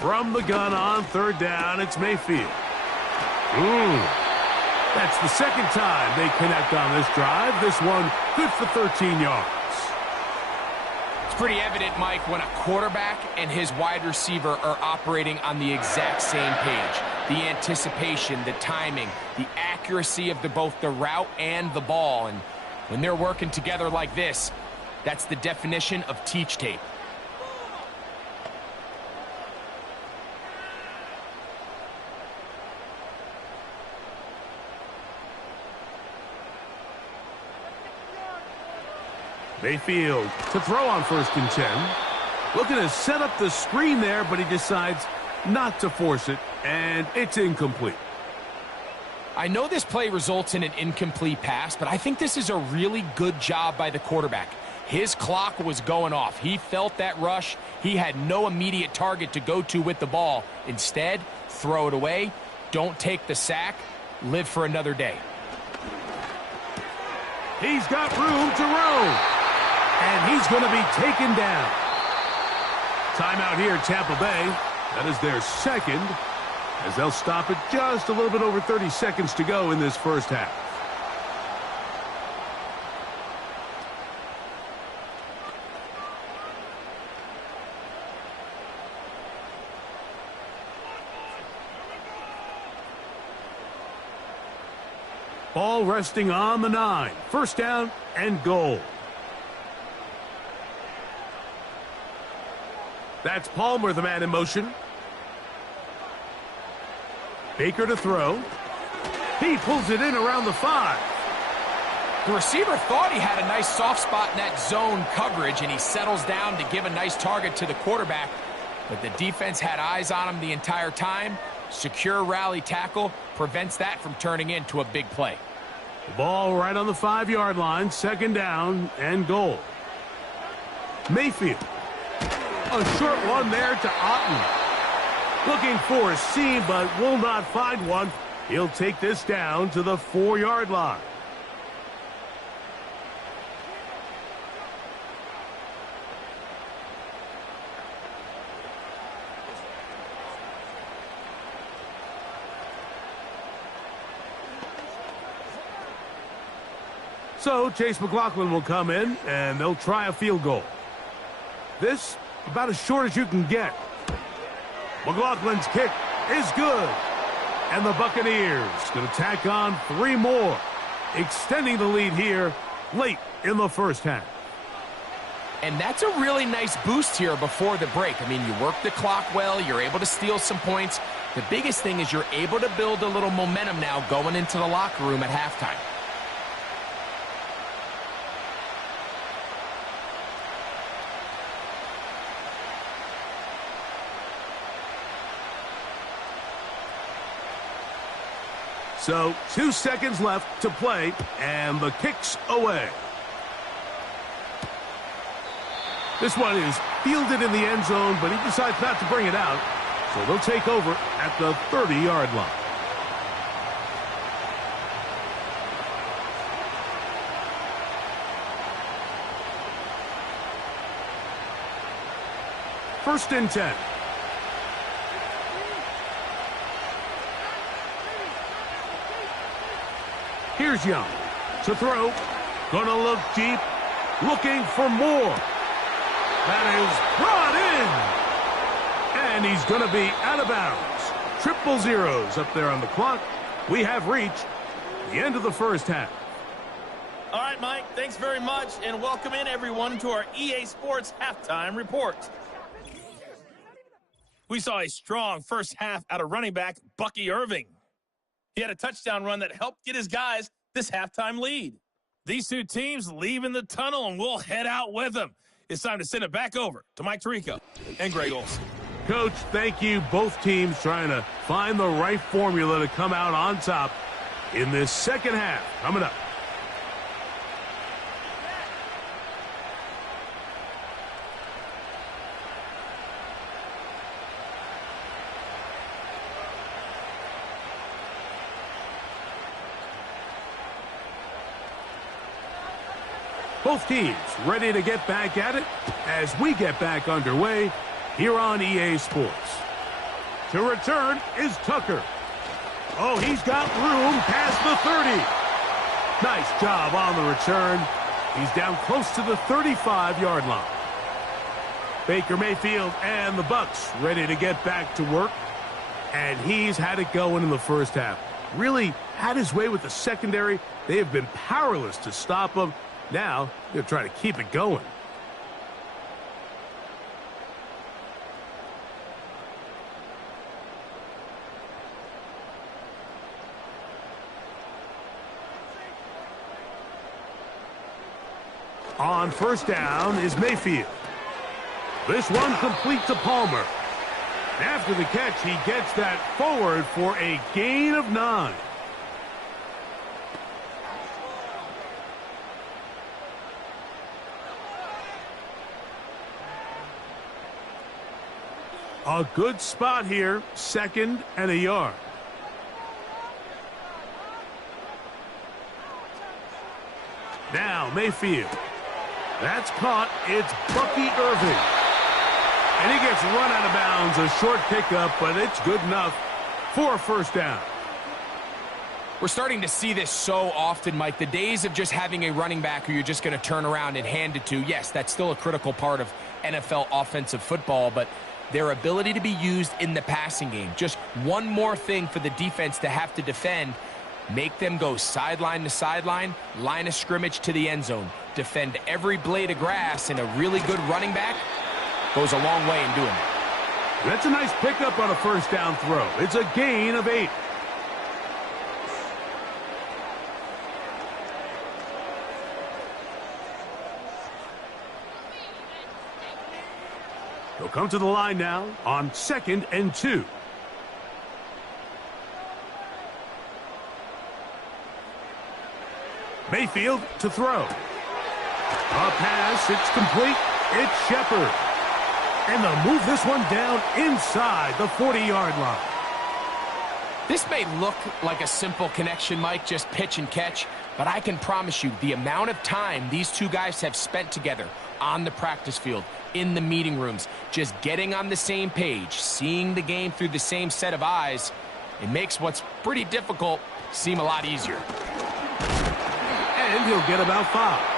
From the gun on 3rd down, it's Mayfield. That's the second time they connect on this drive. This one good for 13 yards. It's pretty evident, Mike, when a quarterback and his wide receiver are operating on the exact same page. The anticipation, the timing, the accuracy of both the route and the ball. And when they're working together like this, that's the definition of teach tape. Mayfield to throw on 1st and 10. Looking to set up the screen there, but he decides not to force it, and it's incomplete. I know this play results in an incomplete pass, but I think this is a really good job by the quarterback. His clock was going off. He felt that rush. He had no immediate target to go to with the ball. Instead, throw it away. Don't take the sack. Live for another day. He's got room to roam. And he's going to be taken down. Timeout here, Tampa Bay. That is their second, as they'll stop it just a little bit over 30 seconds to go in this first half. Ball resting on the 9. First down and goal. That's Palmer, the man in motion. Baker to throw. He pulls it in around the 5. The receiver thought he had a nice soft spot in that zone coverage, and he settles down to give a nice target to the quarterback. But the defense had eyes on him the entire time. Secure rally tackle prevents that from turning into a big play. The ball right on the 5-yard line. Second down and goal. Mayfield. A short one there to Otten. Looking for a seam, but will not find one. He'll take this down to the 4-yard line. So Chase McLaughlin will come in, and they'll try a field goal. This about as short as you can get. McLaughlin's kick is good. And the Buccaneers going to tack on 3 more, extending the lead here late in the first half. And that's a really nice boost here before the break. I mean, you work the clock well. You're able to steal some points. The biggest thing is you're able to build a little momentum now going into the locker room at halftime. So 2 seconds left to play, and the kick's away. This one is fielded in the end zone, but he decides not to bring it out. So they'll take over at the 30-yard line. First and 10. Here's Young to throw. Gonna look deep. Looking for more. That is brought in. And he's going to be out of bounds. Triple zeros up there on the clock. We have reached the end of the first half. All right, Mike, thanks very much, and welcome in, everyone, to our EA Sports Halftime Report. We saw a strong first half out of running back Bucky Irving. He had a touchdown run that helped get his guys this halftime lead. These two teams leave in the tunnel, and we'll head out with them. It's time to send it back over to Mike Tirico and Greg Olsen. Coach, thank you. Both teams trying to find the right formula to come out on top in this second half. Coming up. Both teams ready to get back at it as we get back underway here on EA Sports. To return is Tucker. Oh, he's got room past the 30. Nice job on the return. He's down close to the 35-yard line. Baker Mayfield and the Bucs ready to get back to work. And he's had it going in the first half. Really had his way with the secondary. They have been powerless to stop him. Now, they'll try to keep it going. On first down is Mayfield. This one complete to Palmer. After the catch, he gets that forward for a gain of 9. A good spot here, 2nd and a yard. Now Mayfield. That's caught. It's Bucky Irving. And he gets run out of bounds. A short pickup, but it's good enough for a first down. We're starting to see this so often, Mike. The days of just having a running back who you're just going to turn around and hand it to, yes, that's still a critical part of NFL offensive football, but their ability to be used in the passing game. Just one more thing for the defense to have to defend. Make them go sideline to sideline, line of scrimmage to the end zone. Defend every blade of grass, and a really good running back goes a long way in doing that. That's a nice pickup on a first down throw. It's a gain of 8. He'll come to the line now on 2nd and 2. Mayfield to throw. A pass, it's complete. It's Shepard. And they'll move this one down inside the 40-yard line. This may look like a simple connection, Mike, just pitch and catch, but I can promise you the amount of time these two guys have spent together on the practice field, in the meeting rooms, just getting on the same page, seeing the game through the same set of eyes, it makes what's pretty difficult seem a lot easier. And he'll get about 5.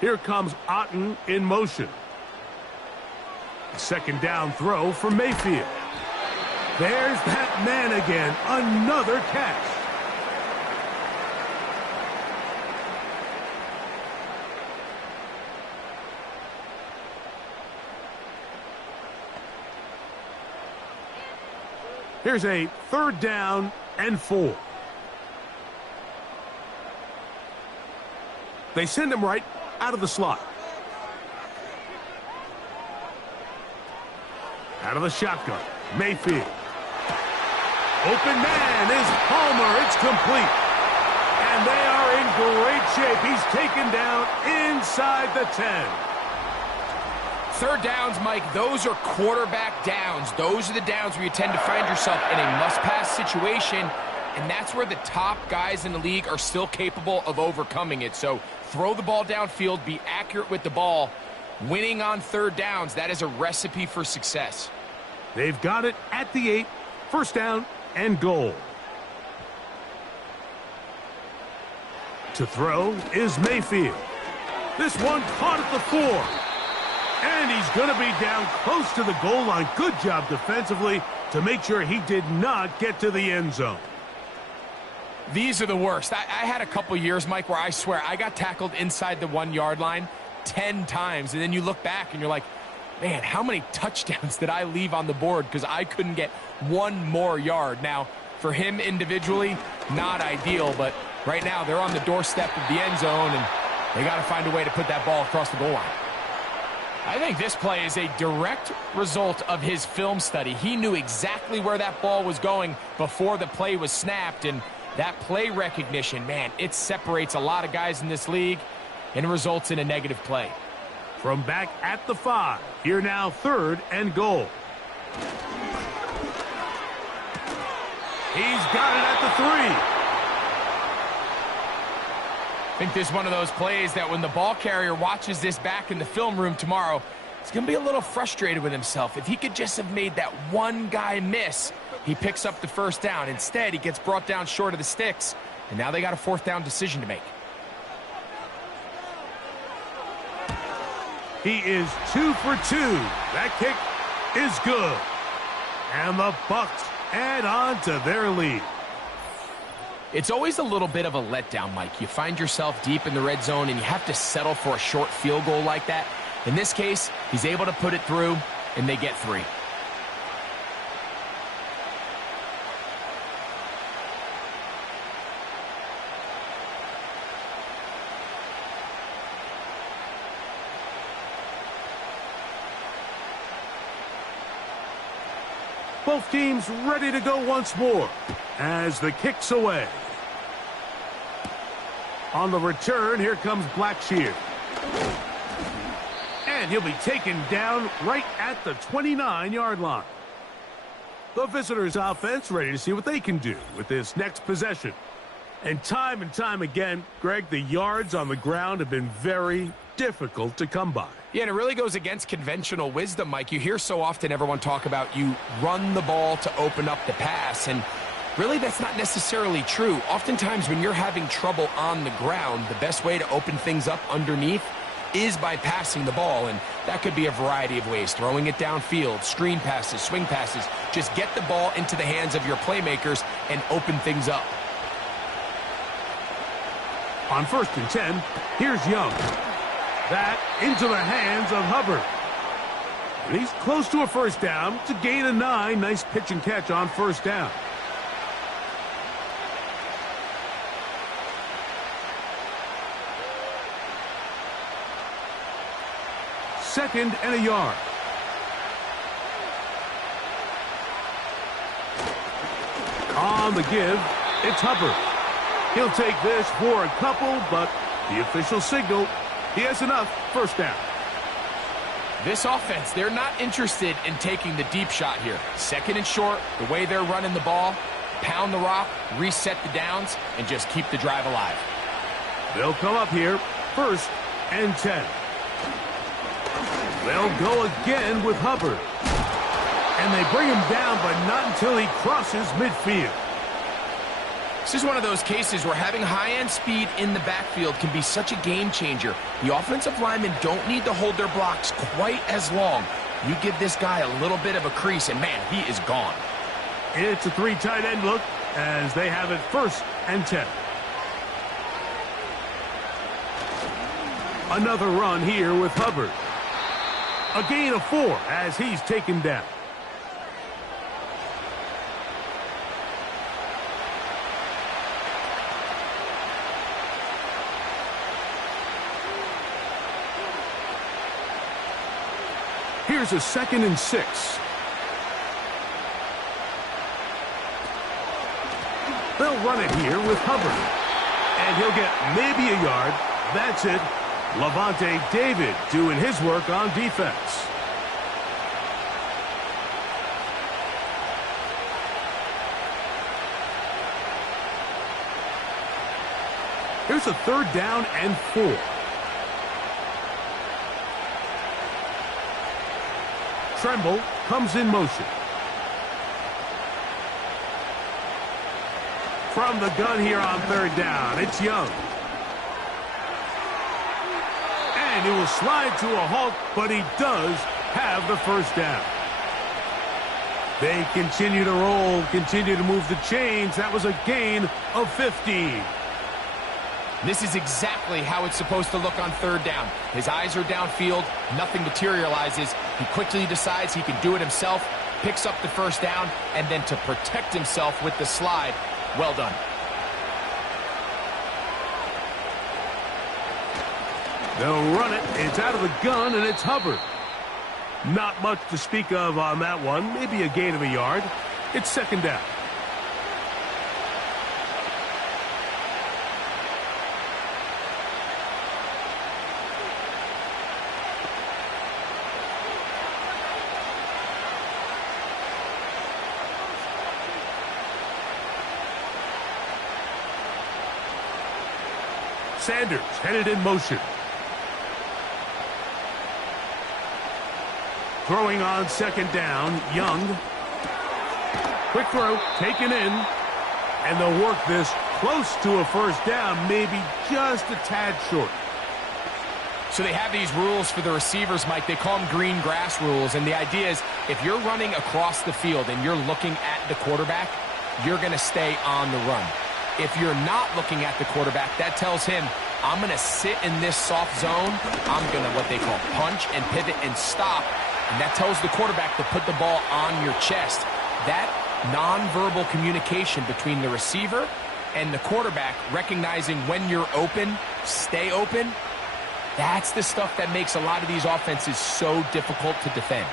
Here comes Otten in motion. Second down throw for Mayfield. There's that man again. Another catch. Here's a 3rd down and 4. They send him right out of the slot. Out of the shotgun, Mayfield. Open man is Palmer. It's complete. And they are in great shape. He's taken down inside the 10. Third downs, Mike, those are quarterback downs. Those are the downs where you tend to find yourself in a must-pass situation, and that's where the top guys in the league are still capable of overcoming it. So throw the ball downfield, be accurate with the ball. Winning on third downs, that is a recipe for success. They've got it at the 8, first down and goal. To throw is Mayfield. This one caught at the 4. And he's going to be down close to the goal line. Good job defensively to make sure he did not get to the end zone. These are the worst. I had a couple years, Mike, where I swear I got tackled inside the 1-yard line 10 times. And then you look back and you're like, man, how many touchdowns did I leave on the board because I couldn't get one more yard? Now, for him individually, not ideal, but right now they're on the doorstep of the end zone, and they got to find a way to put that ball across the goal line. I think this play is a direct result of his film study. He knew exactly where that ball was going before the play was snapped, and that play recognition, man, it separates a lot of guys in this league, and it results in a negative play. From back at the 5, here now third and goal. He's got it at the 3. I think this is one of those plays that when the ball carrier watches this back in the film room tomorrow, he's going to be a little frustrated with himself. If he could just have made that one guy miss, he picks up the first down. Instead, he gets brought down short of the sticks, and now they got a fourth down decision to make. He is 2 for 2. That kick is good. And the Bucs add on to their lead. It's always a little bit of a letdown, Mike. You find yourself deep in the red zone, and you have to settle for a short field goal like that. In this case, he's able to put it through, and they get 3. Both teams ready to go once more as the kick's away. On the return, here comes Blackshear. And he'll be taken down right at the 29-yard line. The visitors' offense ready to see what they can do with this next possession. And time again, Greg, the yards on the ground have been very difficult to come by. Yeah, and it really goes against conventional wisdom, Mike. You hear so often everyone talk about you run the ball to open up the pass, and really that's not necessarily true. Oftentimes when you're having trouble on the ground, the best way to open things up underneath is by passing the ball, and that could be a variety of ways. Throwing it downfield, screen passes, swing passes. Just get the ball into the hands of your playmakers and open things up. On 1st and 10, here's Young. That into the hands of Hubbard. And he's close to a first down to gain a 9. Nice pitch and catch on first down. Second and a yard. On the give, it's Hubbard. He'll take this for a couple, but the official signal, he has enough. First down. This offense, they're not interested in taking the deep shot here. Second and short, the way they're running the ball, pound the rock, reset the downs, and just keep the drive alive. They'll come up here, 1st and 10. They'll go again with Hubbard. And they bring him down, but not until he crosses midfield. This is one of those cases where having high-end speed in the backfield can be such a game changer. The offensive linemen don't need to hold their blocks quite as long. You give this guy a little bit of a crease, and man, he is gone. It's a 3 tight end look as they have it 1st and 10. Another run here with Hubbard. A gain of 4 as he's taken down. Here's a 2nd and 6. They'll run it here with Hubbard. And he'll get maybe a yard. That's it. Levante David doing his work on defense. Here's a 3rd down and 4. Tremble comes in motion. From the gun here on 3rd down, it's Young. And he will slide to a halt, but he does have the 1st down. They continue to roll, continue to move the chains. That was a gain of 15. This is exactly how it's supposed to look on 3rd down. His eyes are downfield, nothing materializes. He quickly decides he can do it himself, picks up the 1st down, and then to protect himself with the slide, well done. They'll run it. It's out of the gun, and it's Hubbard. Not much to speak of on that one. Maybe a gain of a yard. It's 2nd down. Sanders headed in motion. Throwing on 2nd down, Young. Quick throw, taken in. And they'll work this close to a 1st down, maybe just a tad short. So they have these rules for the receivers, Mike. They call them green grass rules. And the idea is if you're running across the field and you're looking at the quarterback, you're going to stay on the run. If you're not looking at the quarterback, that tells him, I'm going to sit in this soft zone. I'm going to what they call punch and pivot and stop. And that tells the quarterback to put the ball on your chest. That nonverbal communication between the receiver and the quarterback, recognizing when you're open, stay open, that's the stuff that makes a lot of these offenses so difficult to defend.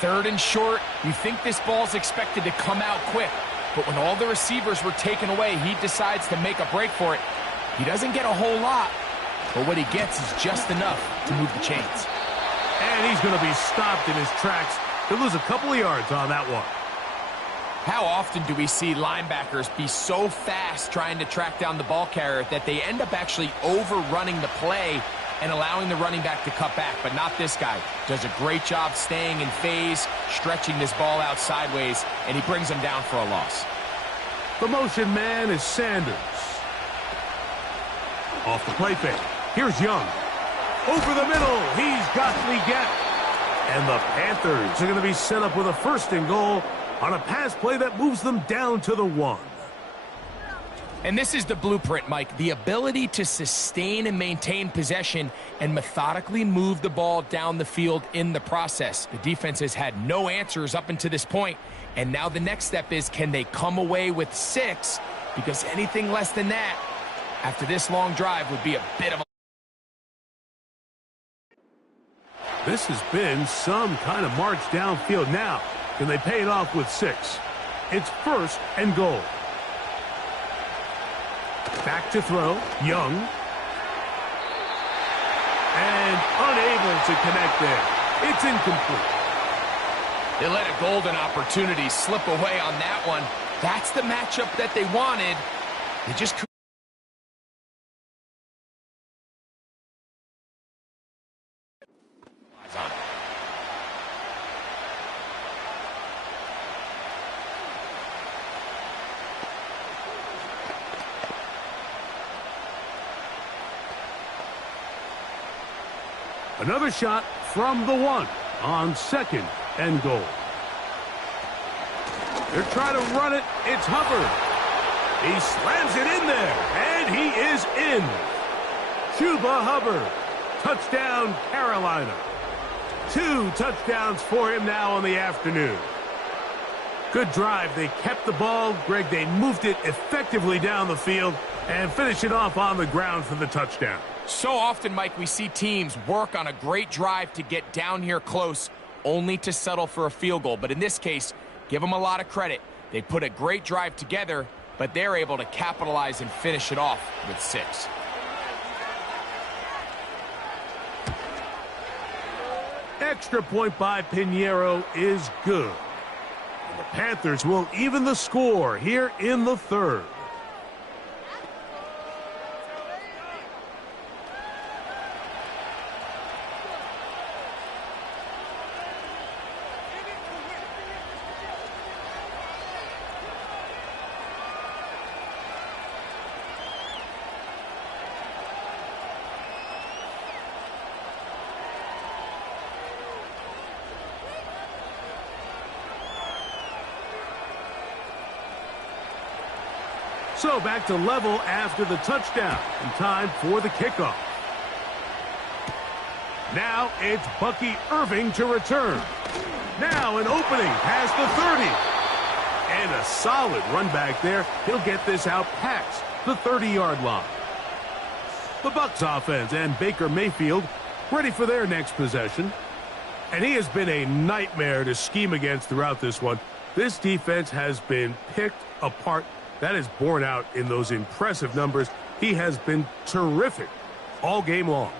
3rd and short, you think this ball's expected to come out quick. But when all the receivers were taken away, he decides to make a break for it. He doesn't get a whole lot, but what he gets is just enough to move the chains. And he's going to be stopped in his tracks. He'll lose a couple of yards on that one. How often do we see linebackers be so fast trying to track down the ball carrier that they end up actually overrunning the play and allowing the running back to cut back? But not this guy. Does a great job staying in phase, stretching this ball out sideways, and he brings him down for a loss. The motion man is Sanders. Off the play fake. Here's Young. Over the middle. He's got Leggett. And the Panthers are going to be set up with a 1st and goal on a pass play that moves them down to the 1. And this is the blueprint, Mike. The ability to sustain and maintain possession and methodically move the ball down the field in the process. The defense has had no answers up until this point. And now the next step is, can they come away with 6? Because anything less than that, after this long drive, would be a bit of a... This has been some kind of march downfield. Now, can they pay it off with 6? It's 1st and goal. Back to throw, Young. And unable to connect there. It's incomplete. They let a golden opportunity slip away on that one. That's the matchup that they wanted. They just couldn't. Another shot from the 1 on 2nd and goal. They're trying to run it. It's Hubbard. He slams it in there, and he is in. Chuba Hubbard. Touchdown, Carolina. 2 touchdowns for him now on the afternoon. Good drive. They kept the ball. Greg, they moved it effectively down the field and finished it off on the ground for the touchdown. So often, Mike, we see teams work on a great drive to get down here close, only to settle for a field goal. But in this case, give them a lot of credit. They put a great drive together, but they're able to capitalize and finish it off with 6. Extra point by Pinheiro is good. And the Panthers will even the score here in the 3rd. So back to level after the touchdown, and time for the kickoff. Now it's Bucky Irving to return. Now an opening past the 30. And a solid run back there. He'll get this out past the 30-yard line. The Bucs offense and Baker Mayfield ready for their next possession. And he has been a nightmare to scheme against throughout this one. This defense has been picked apart. That is borne out in those impressive numbers. He has been terrific all game long.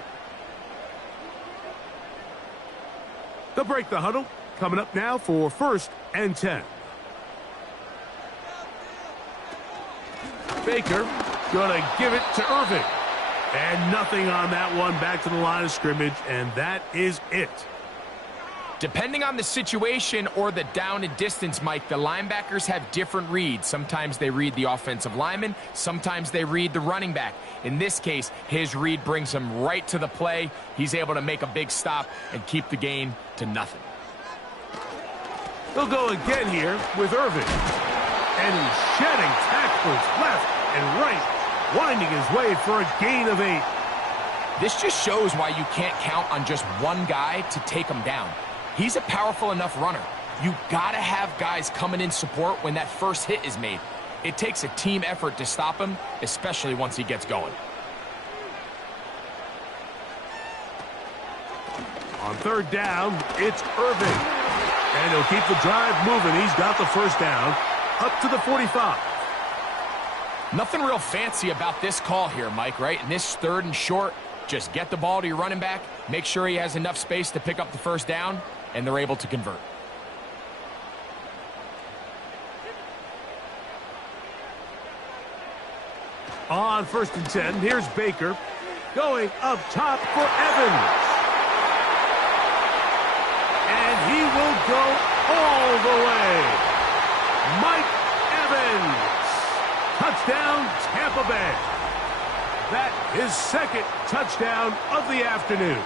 They'll break the huddle. Coming up now for 1st and 10. Baker going to give it to Irving. And nothing on that one. Back to the line of scrimmage, and that is it. Depending on the situation or the down and distance, Mike, the linebackers have different reads. Sometimes they read the offensive lineman. Sometimes they read the running back. In this case, his read brings him right to the play. He's able to make a big stop and keep the gain to nothing. They'll go again here with Irving. And he's shedding tackles left and right, winding his way for a gain of 8. This just shows why you can't count on just one guy to take him down. He's a powerful enough runner. You gotta have guys coming in support when that first hit is made. It takes a team effort to stop him, especially once he gets going. On 3rd down, it's Irving. And he'll keep the drive moving. He's got the 1st down up to the 45. Nothing real fancy about this call here, Mike, right? In this 3rd and short, just get the ball to your running back, make sure he has enough space to pick up the 1st down, and they're able to convert. On 1st and 10, here's Baker going up top for Evans. And he will go all the way. Mike Evans. Touchdown, Tampa Bay. That is 2nd touchdown of the afternoon.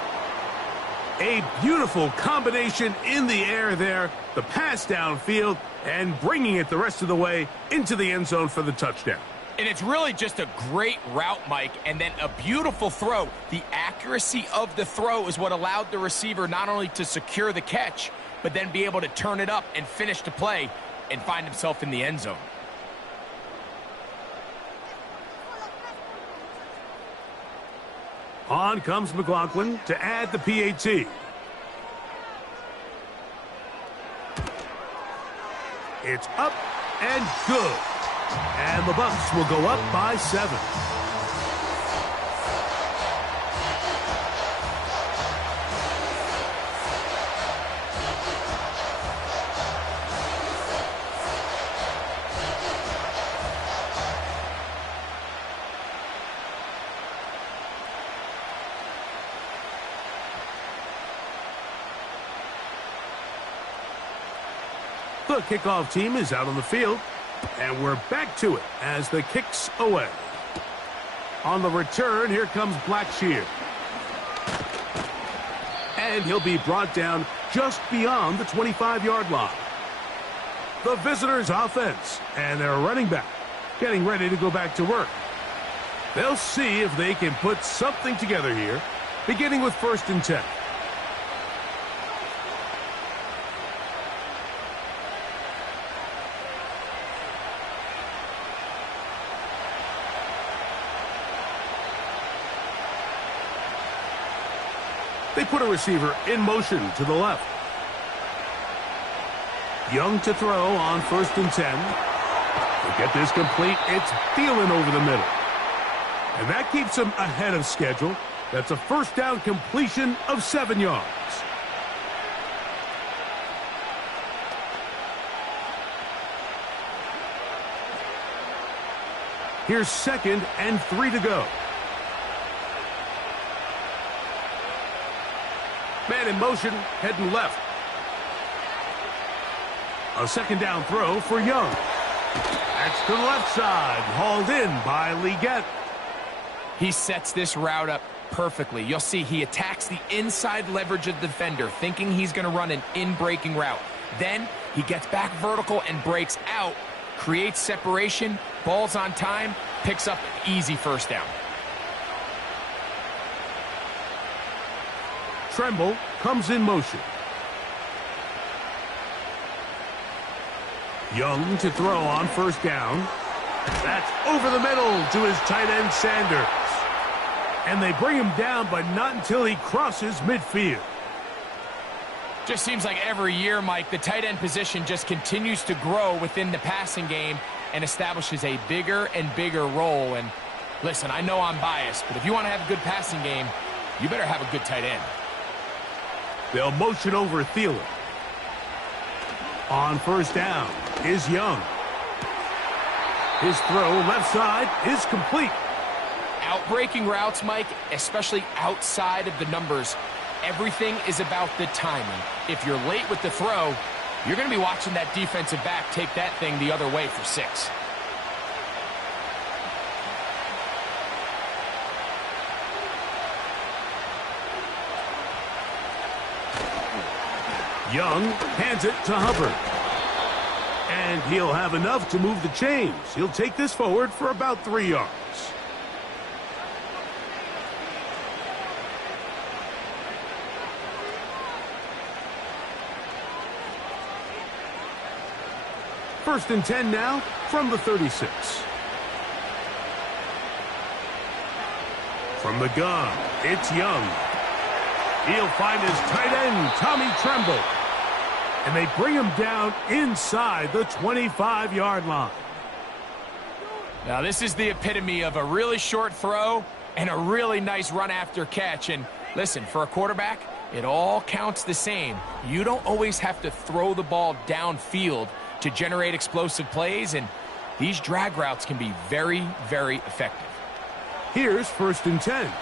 A beautiful combination in the air there. The pass downfield and bringing it the rest of the way into the end zone for the touchdown. And it's really just a great route, Mike, and then a beautiful throw. The accuracy of the throw is what allowed the receiver not only to secure the catch, but then be able to turn it up and finish the play and find himself in the end zone. On comes McLaughlin to add the PAT. It's up and good. And the Bucs will go up by 7. The kickoff team is out on the field, and we're back to it as the kick's away. On the return, here comes Blackshear. And he'll be brought down just beyond the 25-yard line. The visitors' offense and their running back getting ready to go back to work. They'll see if they can put something together here, beginning with 1st and 10. They put a receiver in motion to the left. Young to throw on 1st and 10. To get this complete, it's Thielen over the middle. And that keeps him ahead of schedule. That's a first down completion of 7 yards. Here's 2nd and 3 to go. Man in motion, heading left. A 2nd down throw for Young. That's to the left side, hauled in by Leggett. He sets this route up perfectly. You'll see he attacks the inside leverage of the defender, thinking he's going to run an in-breaking route. Then he gets back vertical and breaks out, creates separation, ball's on time, picks up easy first down. Tremble comes in motion. Young to throw on 1st down. That's over the middle to his tight end Sanders. And they bring him down, but not until he crosses midfield. Just seems like every year, Mike, the tight end position just continues to grow within the passing game and establishes a bigger and bigger role. And listen, I know I'm biased, but if you want to have a good passing game, you better have a good tight end. They'll motion over Thielen. On 1st down is Young. His throw left side is complete. Outbreaking routes, Mike, especially outside of the numbers, everything is about the timing. If you're late with the throw, you're going to be watching that defensive back take that thing the other way for 6. Young hands it to Hubbard. And he'll have enough to move the chains. He'll take this forward for about 3 yards. First and 10 now from the 36. From the gun, it's Young. He'll find his tight end, Tommy Tremble. And they bring him down inside the 25-yard line. Now, this is the epitome of a really short throw and a really nice run after catch. And listen, for a quarterback, it all counts the same. You don't always have to throw the ball downfield to generate explosive plays, and these drag routes can be very, very effective. Here's 1st and 10.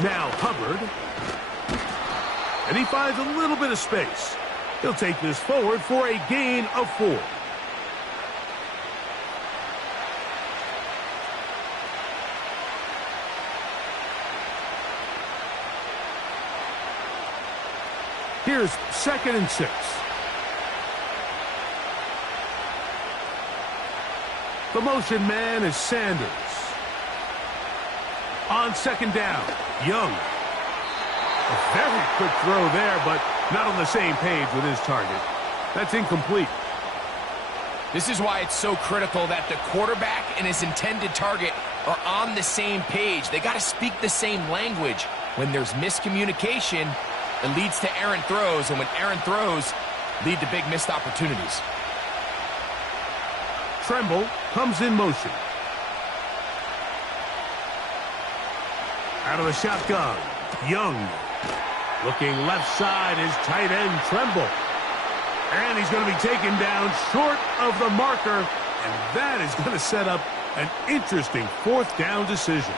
Now Hubbard. And he finds a little bit of space. He'll take this forward for a gain of 4. Here's 2nd and 6. The motion man is Sanders. On 2nd down, Young. A very quick throw there, but not on the same page with his target. That's incomplete. This is why it's so critical that the quarterback and his intended target are on the same page. They got to speak the same language. When there's miscommunication, it leads to errant throws, and when errant throws lead to big missed opportunities. Tremble comes in motion. Out of the shotgun, Young. Looking left side is tight end Tremble. And he's going to be taken down short of the marker, and that is going to set up an interesting 4th down decision.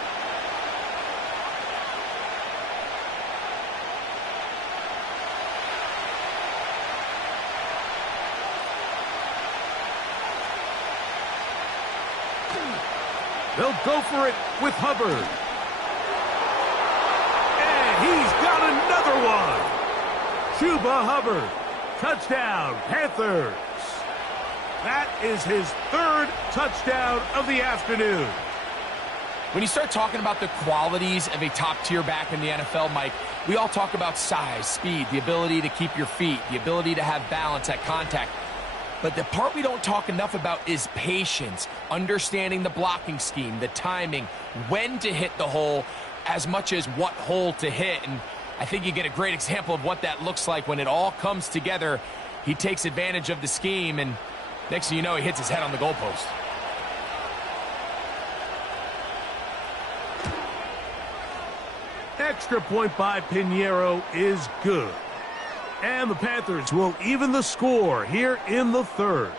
They'll go for it with Hubbard. And he's got another one. Chuba Hubbard. Touchdown, Panthers. That is his 3rd touchdown of the afternoon. When you start talking about the qualities of a top-tier back in the NFL, Mike, we all talk about size, speed, the ability to keep your feet, the ability to have balance at contact. But the part we don't talk enough about is patience, understanding the blocking scheme, the timing, when to hit the hole, as much as what hole to hit. And I think you get a great example of what that looks like when it all comes together. He takes advantage of the scheme, and next thing you know, he hits his head on the goalpost. Extra point by Pinheiro is good. And the Panthers will even the score here in the third.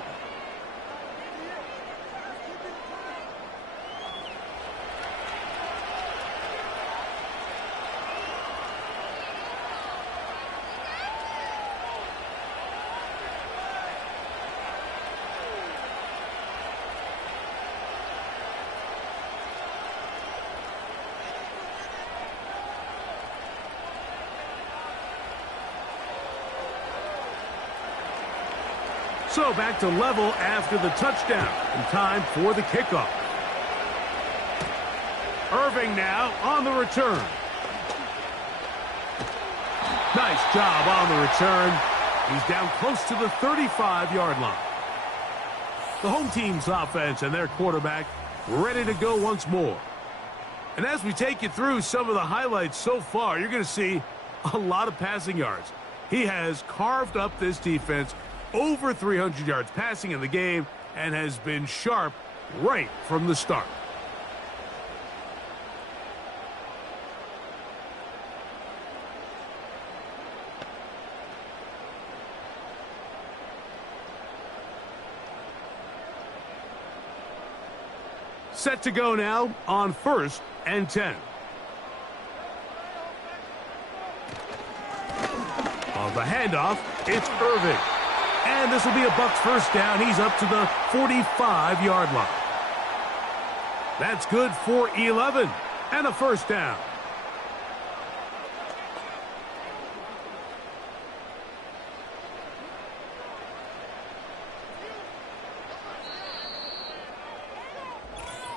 So back to level after the touchdown, and time for the kickoff. Irving now on the return. Nice job on the return. He's down close to the 35-yard line. The home team's offense and their quarterback ready to go once more. And as we take you through some of the highlights so far, you're going to see a lot of passing yards. He has carved up this defense over 300 yards passing in the game and has been sharp right from the start. Set to go now on 1st and 10. On the handoff, it's Irving. And this will be a Bucs first down. He's up to the 45-yard line. That's good for 11 and a first down.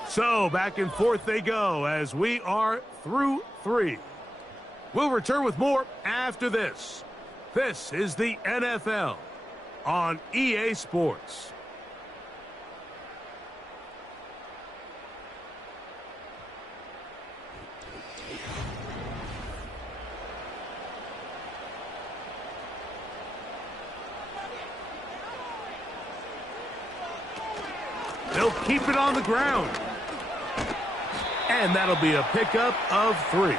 So back and forth they go as we are through 3. We'll return with more after this. This is the NFL on EA Sports. They'll keep it on the ground. And that'll be a pickup of 3.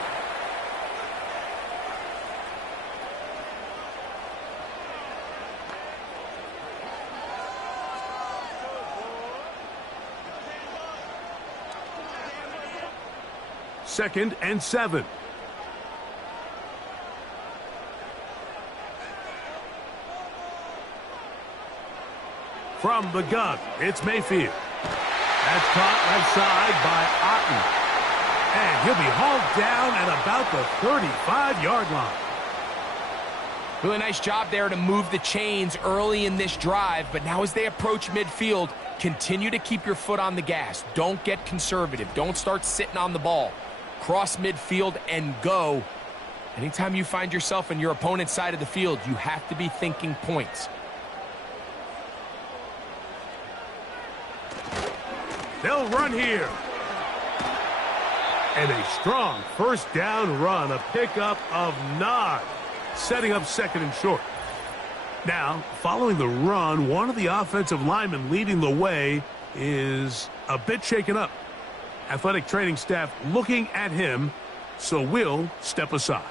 Second and 7. From the gun, it's Mayfield. That's caught left side by Otten. And he'll be hauled down at about the 35-yard line. Really nice job there to move the chains early in this drive, but now as they approach midfield, continue to keep your foot on the gas. Don't get conservative. Don't start sitting on the ball. Cross midfield and go. Anytime you find yourself on your opponent's side of the field, you have to be thinking points. They'll run here. And a strong first down run, a pickup of 9, setting up second and short. Now, following the run, one of the offensive linemen leading the way is a bit shaken up. Athletic training staff looking at him, so we'll step aside.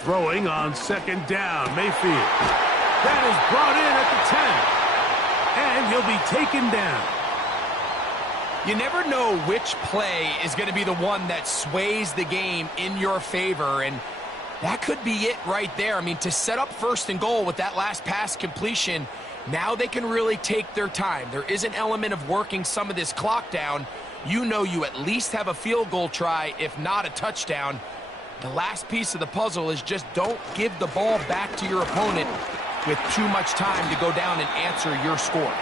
Throwing on second down, Mayfield. That is brought in at the 10. And he'll be taken down. You never know which play is going to be the one that sways the game in your favor, and that could be it right there. I mean, to set up first and goal with that last pass completion, now they can really take their time. There is an element of working some of this clock down. You know you at least have a field goal try, if not a touchdown. The last piece of the puzzle is just don't give the ball back to your opponent with too much time to go down and answer your score.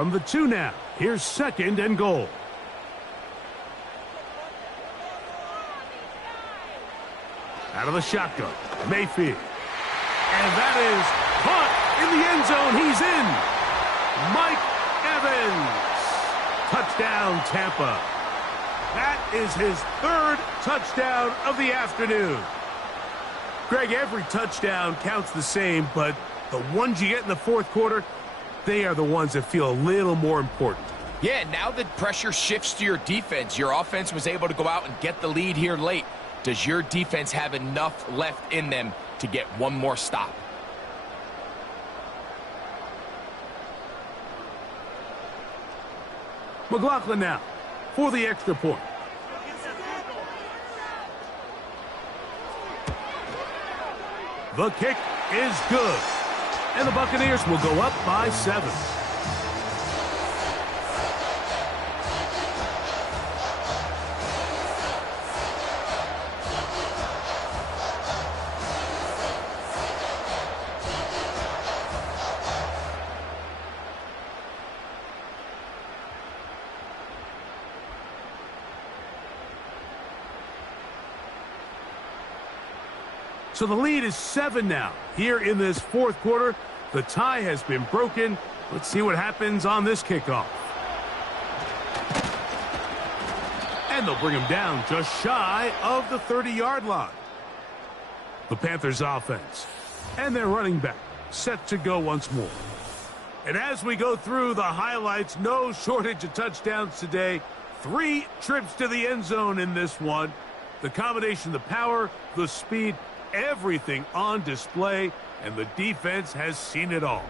From the 2 now, here's 2nd and goal. Out of the shotgun, Mayfield. And that is caught in the end zone. He's in. Mike Evans. Touchdown, Tampa. That is his 3rd touchdown of the afternoon. Greg, every touchdown counts the same, but the ones you get in the 4th quarter, they are the ones that feel a little more important. Yeah, now that pressure shifts to your defense, your offense was able to go out and get the lead here late. Does your defense have enough left in them to get one more stop? McLaughlin now for the extra point. The kick is good. And the Buccaneers will go up by 7. So the lead is 7 now. Here in this 4th quarter, the tie has been broken. Let's see what happens on this kickoff. And they'll bring him down just shy of the 30-yard line. The Panthers offense and their running back set to go once more. And as we go through the highlights, no shortage of touchdowns today. 3 trips to the end zone in this one. The combination, the power, the speed, everything on display, and the defense has seen it all.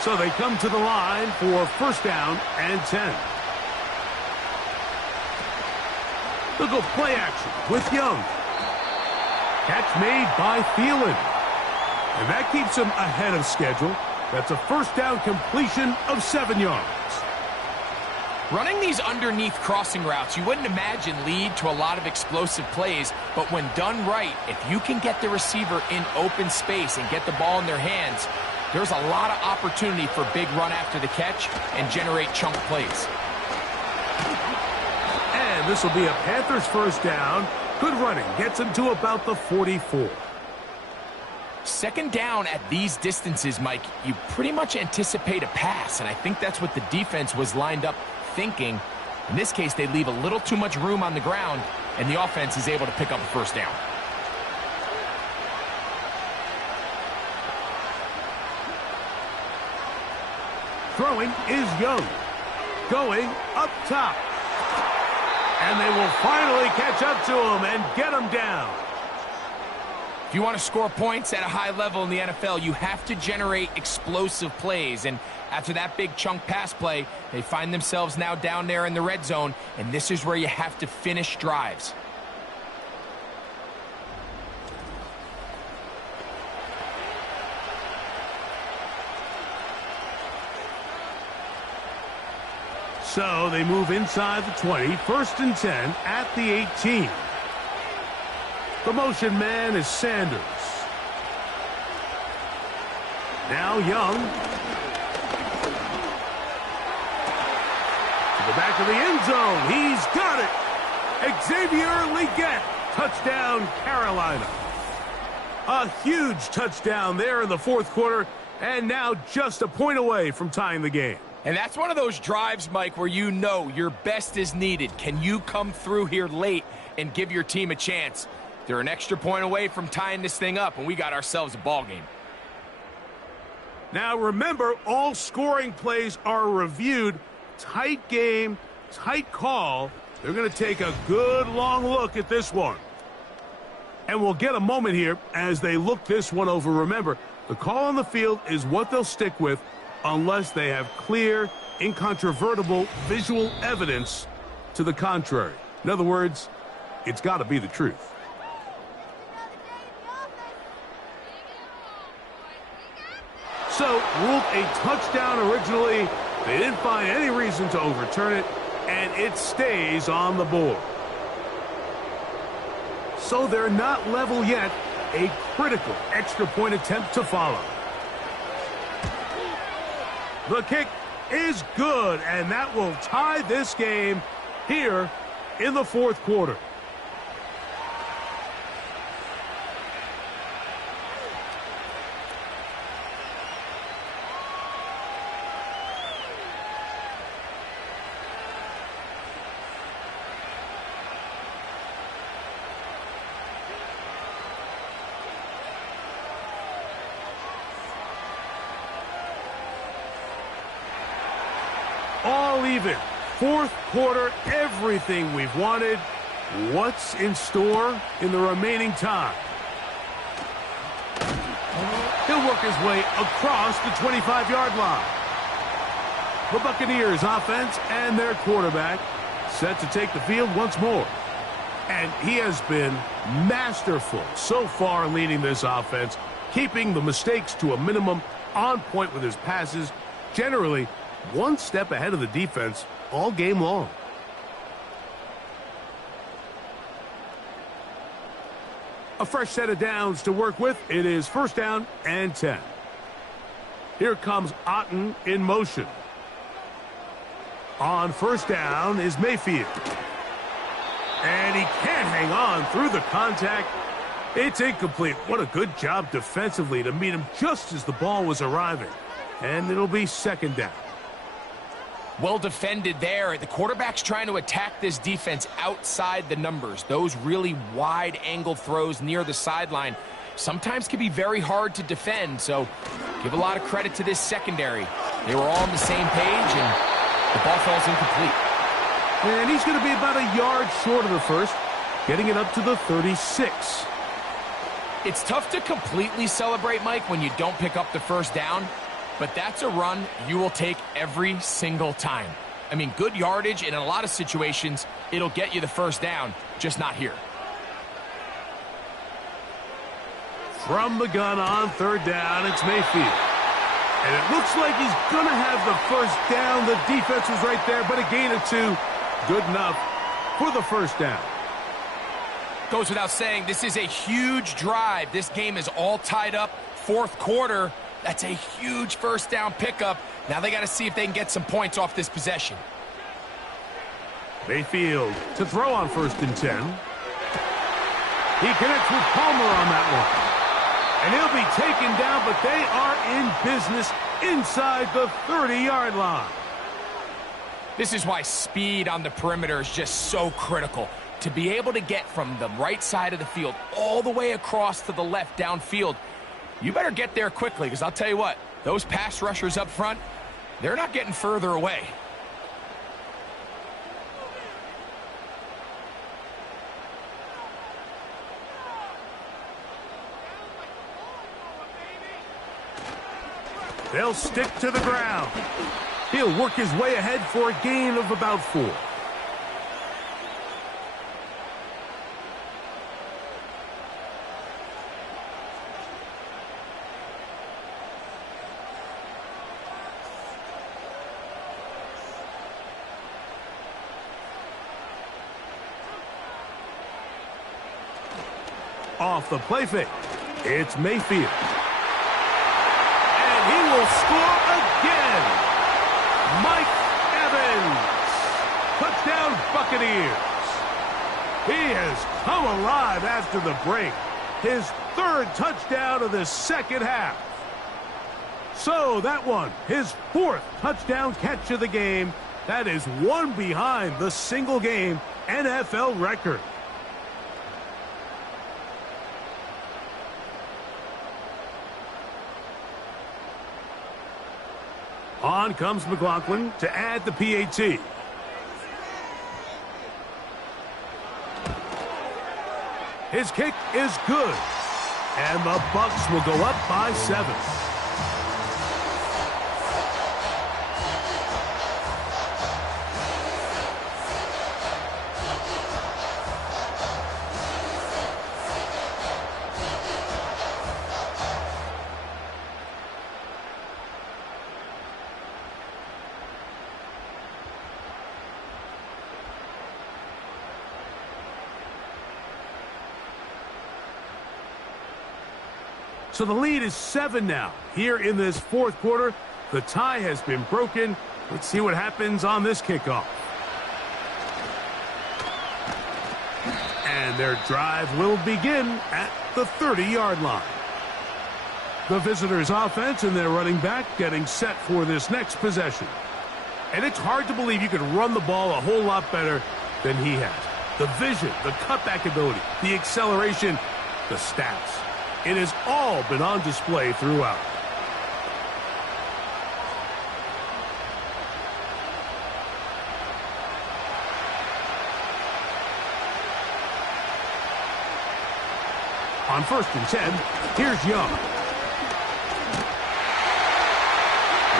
So they come to the line for 1st down and 10. They'll go play action with Young. Catch made by Thielen. And that keeps him ahead of schedule. That's a 1st down completion of 7 yards. Running these underneath crossing routes, you wouldn't imagine lead to a lot of explosive plays, but when done right, if you can get the receiver in open space and get the ball in their hands, there's a lot of opportunity for big run after the catch and generate chunk plays. And this will be a Panthers 1st down. Good running. Gets him to about the 44. 2nd down at these distances, Mike, you pretty much anticipate a pass, and I think that's what the defense was lined up thinking. In this case, they leave a little too much room on the ground, and the offense is able to pick up a 1st down. Throwing is Young. Going up top. And they will finally catch up to him and get him down. If you want to score points at a high level in the NFL, you have to generate explosive plays. And after that big chunk pass play, they find themselves now down there in the red zone, and this is where you have to finish drives. So they move inside the 20, 1st and 10 at the 18. The motion man is Sanders. Now Young. To the back of the end zone. He's got it. Xavier Legette. Touchdown, Carolina. A huge touchdown there in the 4th quarter, and now just a point away from tying the game. And that's one of those drives, Mike, where you know your best is needed. Can you come through here late and give your team a chance? They're an extra point away from tying this thing up, and we got ourselves a ball game. Now remember, all scoring plays are reviewed. Tight game, tight call. They're going to take a good long look at this one. And we'll get a moment here as they look this one over. Remember, the call on the field is what they'll stick with unless they have clear, incontrovertible visual evidence to the contrary. In other words, it's got to be the truth. So, ruled a touchdown originally. They didn't find any reason to overturn it, and it stays on the board. So they're not level yet. A critical extra point attempt to follow. The kick is good, and that will tie this game here in the fourth quarter. All even. Fourth quarter, everything we've wanted. What's in store in the remaining time? He'll work his way across the 25-yard line. The Buccaneers offense and their quarterback set to take the field once more. And he has been masterful so far leading this offense, keeping the mistakes to a minimum, on point with his passes, generally one step ahead of the defense all game long. A fresh set of downs to work with. It is first down and 10. Here comes Otten in motion. On first down is Mayfield. And he can't hang on through the contact. It's incomplete. What a good job defensively to meet him just as the ball was arriving. And it'll be second down. Well defended there. The quarterback's trying to attack this defense outside the numbers. Those really wide angle throws near the sideline sometimes can be very hard to defend. So give a lot of credit to this secondary. They were all on the same page, and the ball falls incomplete. And he's going to be about a yard short of the first, getting it up to the 36. It's tough to completely celebrate, Mike, when you don't pick up the first down. But that's a run you will take every single time. I mean, good yardage, and in a lot of situations, it'll get you the first down, just not here. From the gun on third down, it's Mayfield. And it looks like he's going to have the first down. The defense was right there, but a gain of 2. Good enough for the first down. Goes without saying, this is a huge drive. This game is all tied up. Fourth quarter. That's a huge first down pickup. Now they got to see if they can get some points off this possession. Mayfield to throw on first and 10. He connects with Palmer on that one. And he'll be taken down, but they are in business inside the 30-yard line. This is why speed on the perimeter is just so critical. To be able to get from the right side of the field all the way across to the left downfield, you better get there quickly, because I'll tell you what, those pass rushers up front, they're not getting further away. They'll stick to the ground. He'll work his way ahead for a gain of about 4. Off the play fake, it's Mayfield. And he will score again. Mike Evans. Touchdown Buccaneers. He has come alive after the break. His third touchdown of the second half. So that one, his 4th touchdown catch of the game. That is one behind the single-game NFL record. On comes McLaughlin to add the PAT. His kick is good. And the Bucs will go up by 7. So the lead is 7 now. Here in this fourth quarter, the tie has been broken. Let's see what happens on this kickoff. And their drive will begin at the 30-yard line. The visitors' offense and their running back getting set for this next possession. And it's hard to believe you could run the ball a whole lot better than he has. The vision, the cutback ability, the acceleration, the stats. It has all been on display throughout. On 1st and 10, here's Young.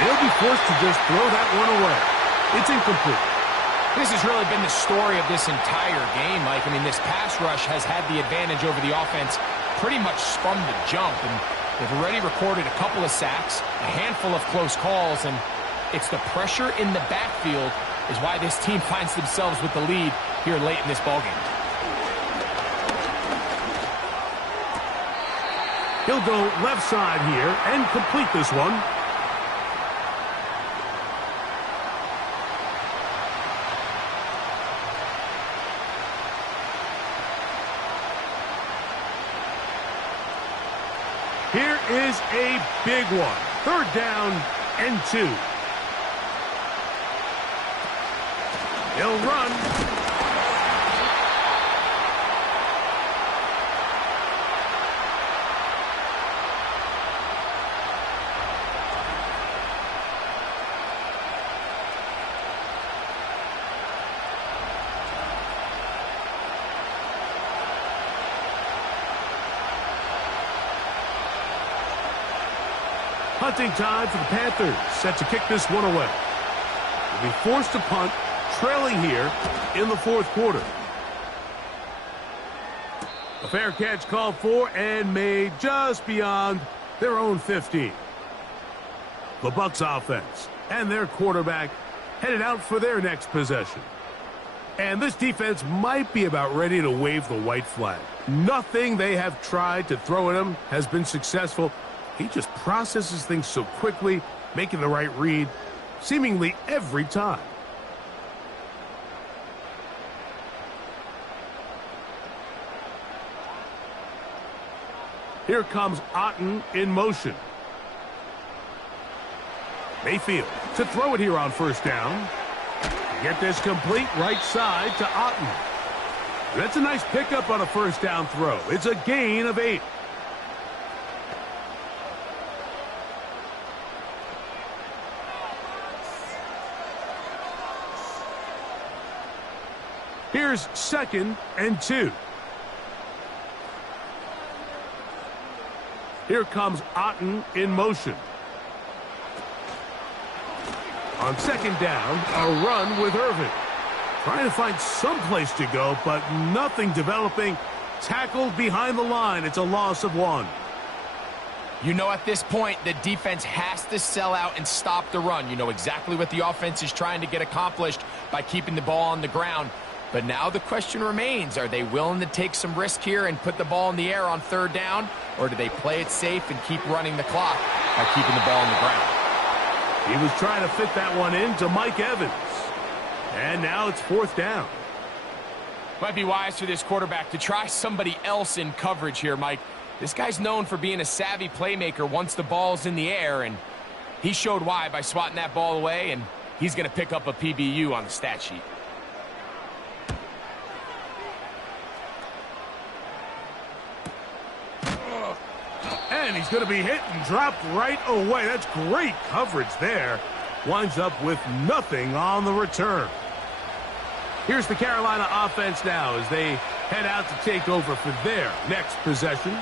They'll be forced to just throw that one away. It's incomplete. This has really been the story of this entire game, Mike. I mean, this pass rush has had the advantage over the offense pretty much from the jump, and they've already recorded a couple of sacks, a handful of close calls, and it's the pressure in the backfield is why this team finds themselves with the lead here late in this ballgame. He'll go left side here and complete this one. Here is a big one. 3rd down and 2. He'll run. Punting time for the Panthers, set to kick this one away. They'll be forced to punt, trailing here in the 4th quarter. A fair catch called for and made just beyond their own 15. The Bucs offense and their quarterback headed out for their next possession. And this defense might be about ready to wave the white flag. Nothing they have tried to throw at him has been successful. He just processes things so quickly, making the right read, seemingly every time. Here comes Otten in motion. Mayfield to throw it here on 1st down. Get this complete right side to Otten. That's a nice pickup on a 1st down throw. It's a gain of 8. Here's 2nd and 2. Here comes Otten in motion. On 2nd down, a run with Irvin. Trying to find some place to go, but nothing developing. Tackled behind the line. It's a loss of 1. You know, at this point, the defense has to sell out and stop the run. You know exactly what the offense is trying to get accomplished by keeping the ball on the ground. But now the question remains, are they willing to take some risk here and put the ball in the air on 3rd down? Or do they play it safe and keep running the clock by keeping the ball on the ground? He was trying to fit that one in to Mike Evans. And now it's 4th down. Might be wise for this quarterback to try somebody else in coverage here, Mike. This guy's known for being a savvy playmaker once the ball's in the air, and he showed why by swatting that ball away, and he's going to pick up a PBU on the stat sheet. And he's going to be hit and dropped right away. That's great coverage there. Winds up with nothing on the return. Here's the Carolina offense now as they head out to take over for their next possession.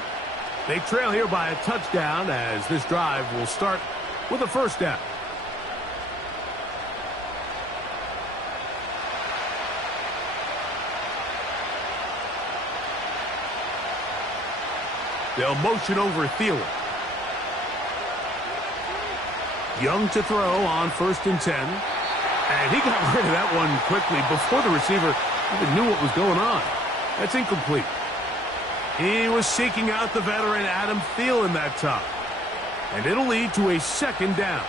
They trail here by a touchdown as this drive will start with a 1st down. They'll motion over Thielen. Young to throw on 1st and 10. And he got rid of that one quickly before the receiver even knew what was going on. That's incomplete. He was seeking out the veteran Adam Thielen that time. And it'll lead to a second down.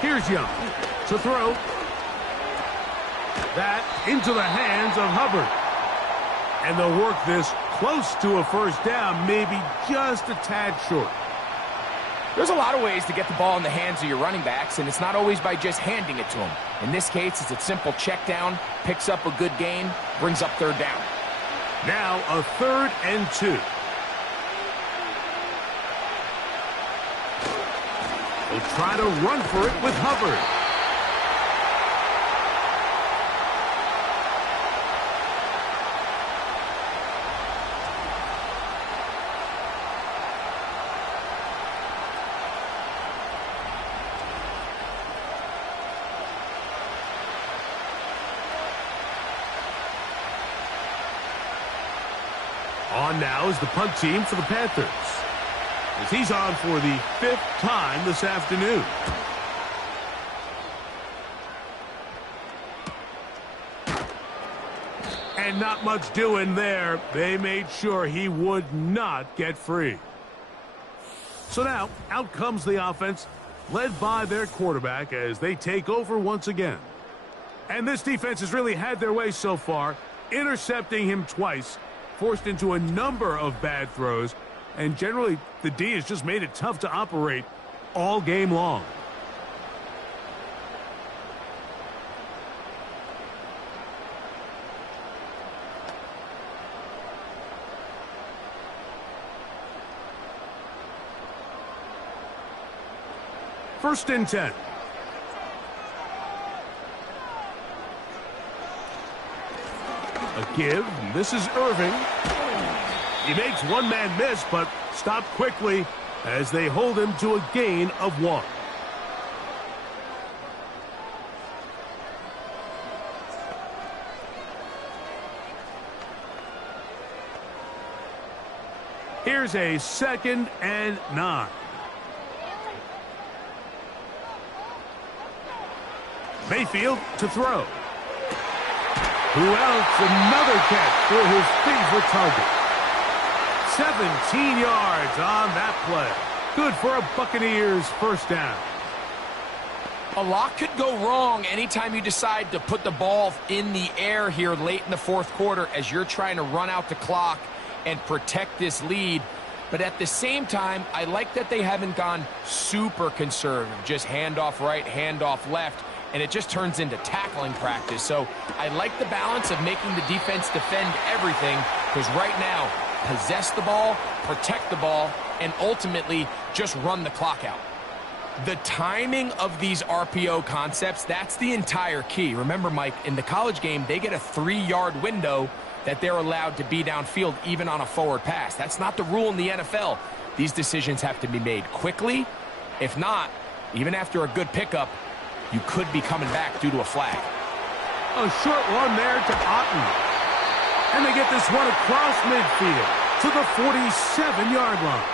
Here's Young to throw. That into the hands of Hubbard. And they'll work this close to a first down, maybe just a tad short. There's a lot of ways to get the ball in the hands of your running backs, and it's not always by just handing it to them. In this case, it's a simple check down, picks up a good gain, brings up third down. Now a 3rd and 2. They'll try to run for it with Hubbard. On now is the punt team for the Panthers, as he's on for the 5th time this afternoon. And not much doing there. They made sure he would not get free. So now, out comes the offense, led by their quarterback as they take over once again. And this defense has really had their way so far, intercepting him twice, forced into a number of bad throws, and generally the D has just made it tough to operate all game long. First and 10. A give. This is Irving. He makes one man miss, but stopped quickly as they hold him to a gain of 1. Here's a 2nd and 9. Mayfield to throw. Who else? Another catch for his favorite target. 17 yards on that play. Good for a Buccaneers first down. A lot could go wrong anytime you decide to put the ball in the air here late in the 4th quarter as you're trying to run out the clock and protect this lead. But at the same time, I like that they haven't gone super conservative. Just handoff right, handoff left. And it just turns into tackling practice. So I like the balance of making the defense defend everything, because right now, possess the ball, protect the ball, and ultimately just run the clock out. The timing of these RPO concepts, that's the entire key. Remember, Mike, in the college game, they get a 3-yard window that they're allowed to be downfield even on a forward pass. That's not the rule in the NFL. These decisions have to be made quickly. If not, even after a good pickup, you could be coming back due to a flag. A short one there to Otten. And they get this one across midfield to the 47-yard line.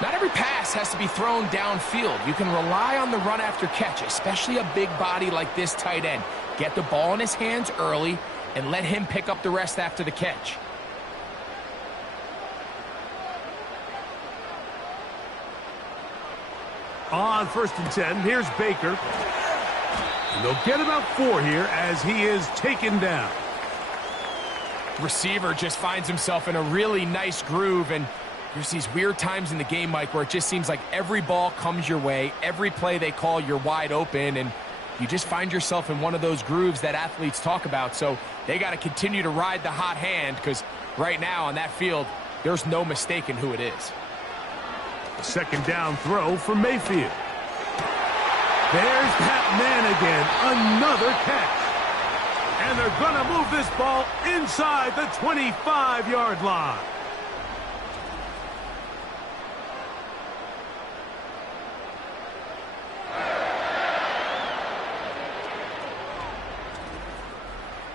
Not every pass has to be thrown downfield. You can rely on the run after catch, especially a big body like this tight end. Get the ball in his hands early and let him pick up the rest after the catch. On 1st and 10, here's Baker. And they'll get about 4 here as he is taken down. Receiver just finds himself in a really nice groove, and there's these weird times in the game, Mike, where it just seems like every ball comes your way, every play they call, you're wide open, and you just find yourself in one of those grooves that athletes talk about. So they got to continue to ride the hot hand, because right now on that field, there's no mistaking who it is. A 2nd down throw for Mayfield. There's that man again. Another catch. And they're going to move this ball inside the 25-yard line.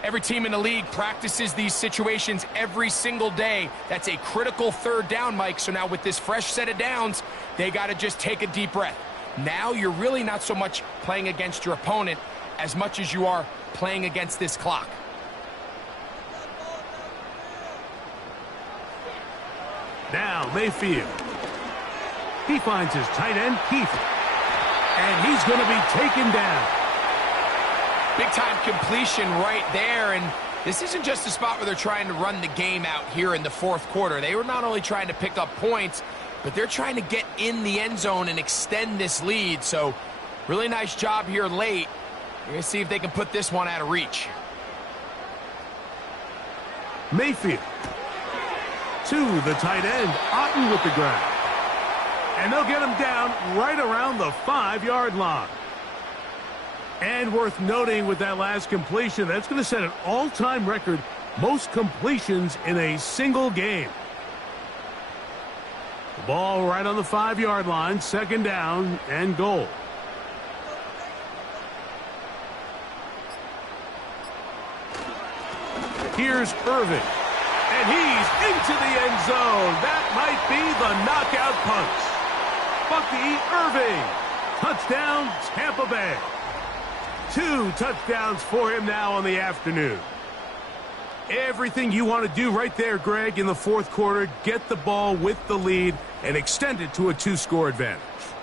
Every team in the league practices these situations every single day. That's a critical 3rd down, Mike. So now with this fresh set of downs, they got to just take a deep breath. Now you're really not so much playing against your opponent as much as you are playing against this clock. Now Mayfield. He finds his tight end, Keith. And he's going to be taken down. Big-time completion right there, and this isn't just a spot where they're trying to run the game out here in the fourth quarter. They were not only trying to pick up points, but they're trying to get in the end zone and extend this lead. So, really nice job here late. We're going to see if they can put this one out of reach. Mayfield. To the tight end, Otten with the grab. And they'll get him down right around the 5-yard line. And worth noting with that last completion, that's going to set an all-time record, most completions in a single game. The ball right on the 5-yard line, second down and goal. Here's Irving. And he's into the end zone. That might be the knockout punch. Bucky Irving. Touchdown, Tampa Bay. 2 touchdowns for him now on the afternoon. Everything you want to do right there, Greg, in the fourth quarter, get the ball with the lead and extend it to a 2-score advantage.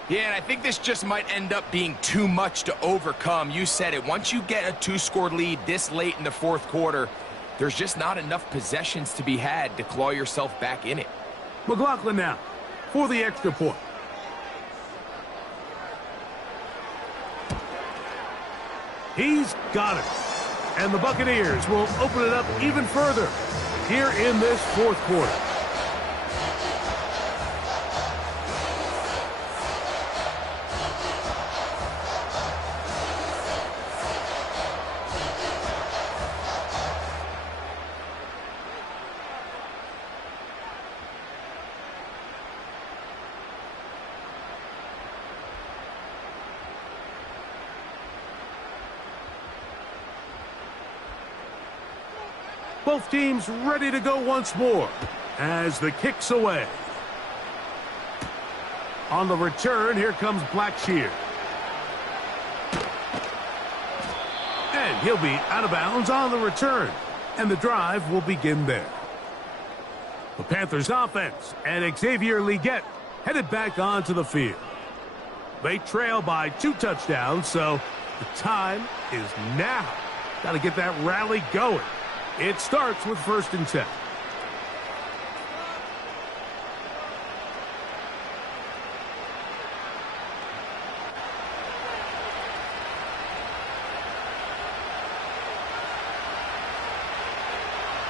Yeah, and I think this just might end up being too much to overcome. You said it. Once you get a 2-score lead this late in the fourth quarter, there's just not enough possessions to be had to claw yourself back in it. McLaughlin now for the extra point. He's got it. And the Buccaneers will open it up even further here in this fourth quarter. Both teams ready to go once more as the kick's away. On the return, here comes Blackshear. And he'll be out of bounds on the return. And the drive will begin there. The Panthers offense and Xavier Legette headed back onto the field. They trail by 2 touchdowns, so the time is now. Got to get that rally going. It starts with 1st and 10.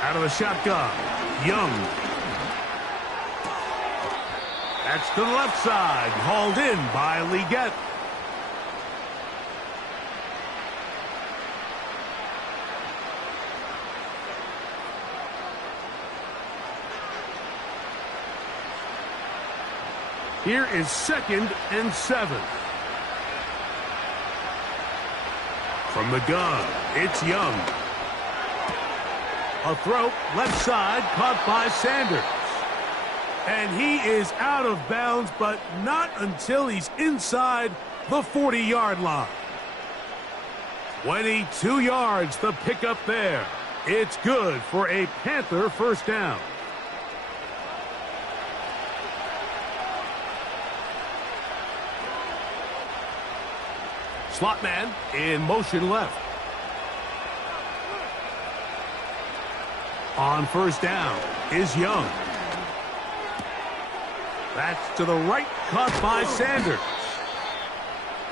Out of the shotgun, Young. That's to the left side, hauled in by Legette. Here is 2nd and 7. From the gun, it's Young. A throw, left side, caught by Sanders. And he is out of bounds, but not until he's inside the 40-yard line. 22 yards, the pickup there. It's good for a Panther first down. Slot man in motion left. On 1st down is Young. That's to the right, caught by Sanders.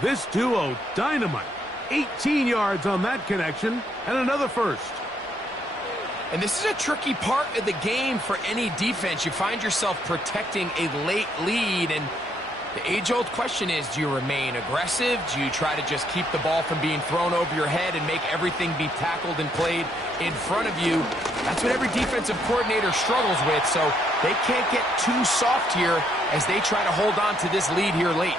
This duo, dynamite. 18 yards on that connection, and another first. And this is a tricky part of the game for any defense. You find yourself protecting a late lead, and the age-old question is, do you remain aggressive? Do you try to just keep the ball from being thrown over your head and make everything be tackled and played in front of you? That's what every defensive coordinator struggles with, so they can't get too soft here as they try to hold on to this lead here late.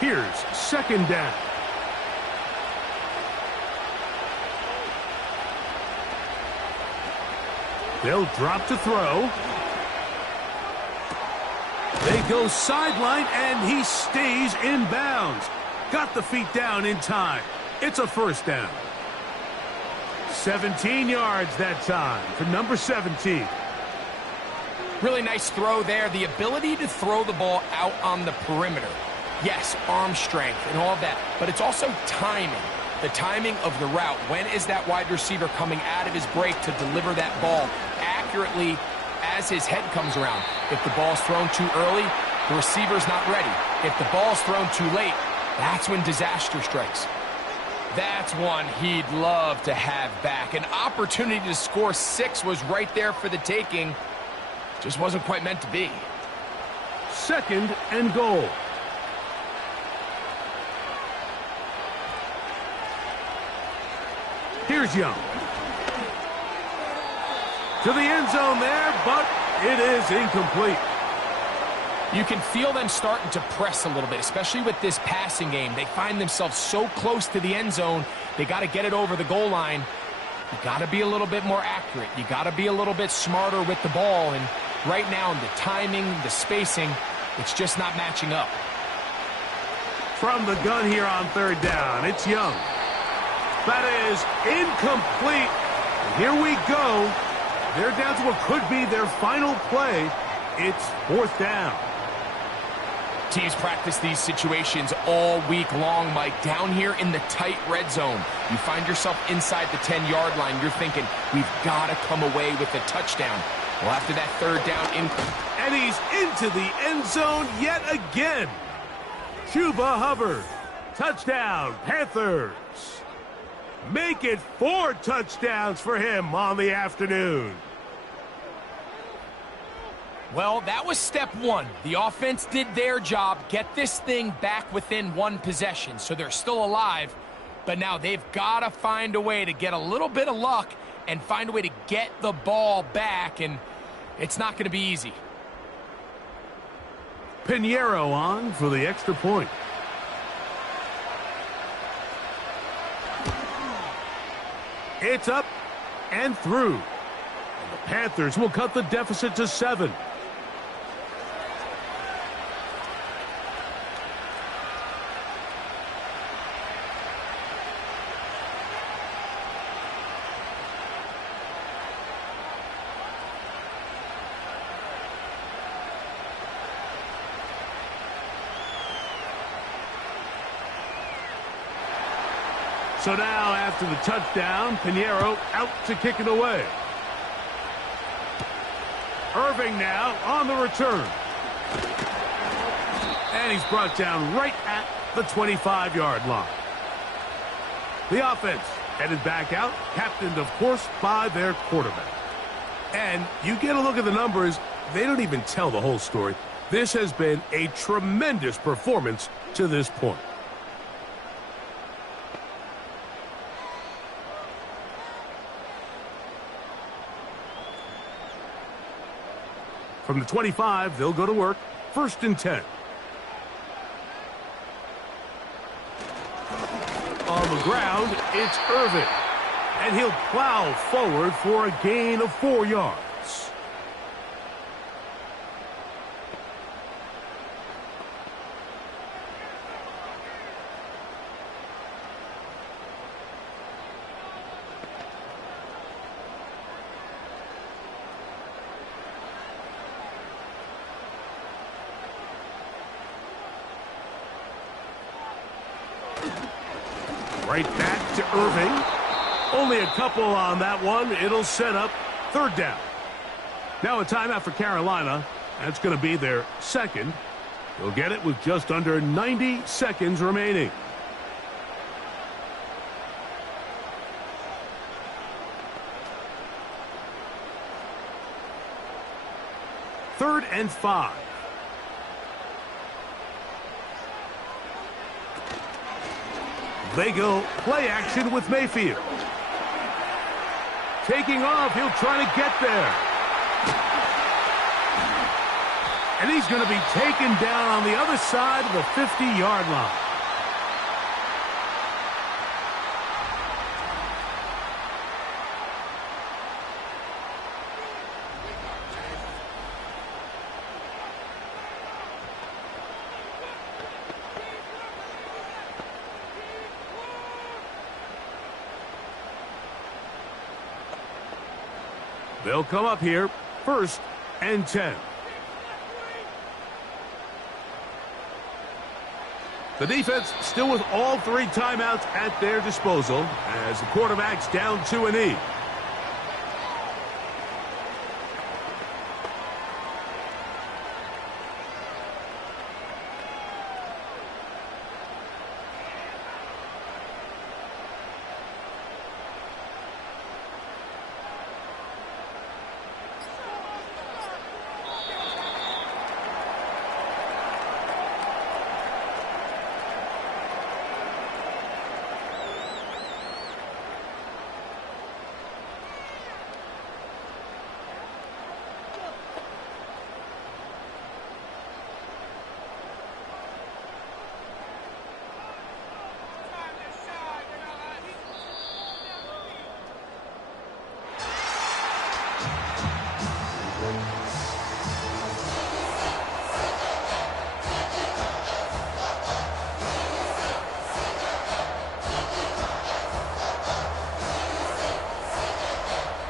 Here's 2nd down. They'll drop to throw. They go sideline, and he stays in bounds. Got the feet down in time. It's a first down. 17 yards that time for number 17. Really nice throw there. The ability to throw the ball out on the perimeter. Yes, arm strength and all of that, but it's also timing. The timing of the route. When is that wide receiver coming out of his break to deliver that ball accurately as his head comes around? If the ball's thrown too early, the receiver's not ready. If the ball's thrown too late, that's when disaster strikes. That's one he'd love to have back. An opportunity to score 6 was right there for the taking. Just wasn't quite meant to be. 2nd and goal. Here's Young. To the end zone there, but it is incomplete. You can feel them starting to press a little bit, especially with this passing game. They find themselves so close to the end zone, they got to get it over the goal line. You got to be a little bit more accurate. You got to be a little bit smarter with the ball. And right now, the timing, the spacing, it's just not matching up. From the gun here on 3rd down, it's Young. That is incomplete. And here we go. They're down to what could be their final play. It's 4th down. Teams practice these situations all week long, Mike. Down here in the tight red zone, you find yourself inside the 10-yard line. You're thinking, we've got to come away with a touchdown. Well, after that 3rd down, and he's into the end zone yet again. Chuba Hubbard. Touchdown, Panthers. Make it 4 touchdowns for him on the afternoon. Well, that was step 1. The offense did their job, get this thing back within 1 possession, so they're still alive. But now they've got to find a way to get a little bit of luck and find a way to get the ball back, and it's not going to be easy. Pinheiro on for the extra point. It's up and through. And the Panthers will cut the deficit to 7. So now, after the touchdown, Pinheiro out to kick it away. Irving now on the return. And he's brought down right at the 25-yard line. The offense headed back out, captained, of course, by their quarterback. And you get a look at the numbers, they don't even tell the whole story. This has been a tremendous performance to this point. From the 25, they'll go to work. 1st and 10. On the ground, it's Irving. And he'll plow forward for a gain of 4 yards. Right back to Irving. Only a couple on that one. It'll set up 3rd down. Now a timeout for Carolina. That's going to be their 2nd. They'll get it with just under 90 seconds remaining. Third and 5. They go play action with Mayfield. Taking off, he'll try to get there. And he's going to be taken down on the other side of the 50-yard line. They'll come up here, 1st and 10. The defense still with all 3 timeouts at their disposal as the quarterback's down to a knee.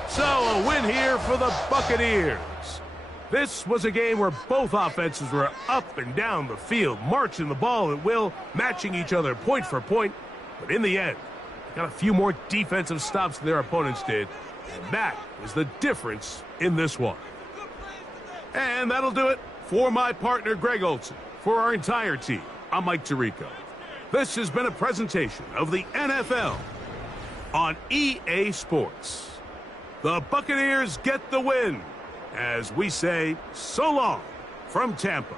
So a win here for the Buccaneers. This was a game where both offenses were up and down the field, marching the ball at will, matching each other point for point. But in the end, they got a few more defensive stops than their opponents did. And that was the difference in this one. And that'll do it for my partner, Greg Olson. For our entire team, I'm Mike Tirico. This has been a presentation of the NFL on EA Sports. The Buccaneers get the win as we say so long from Tampa.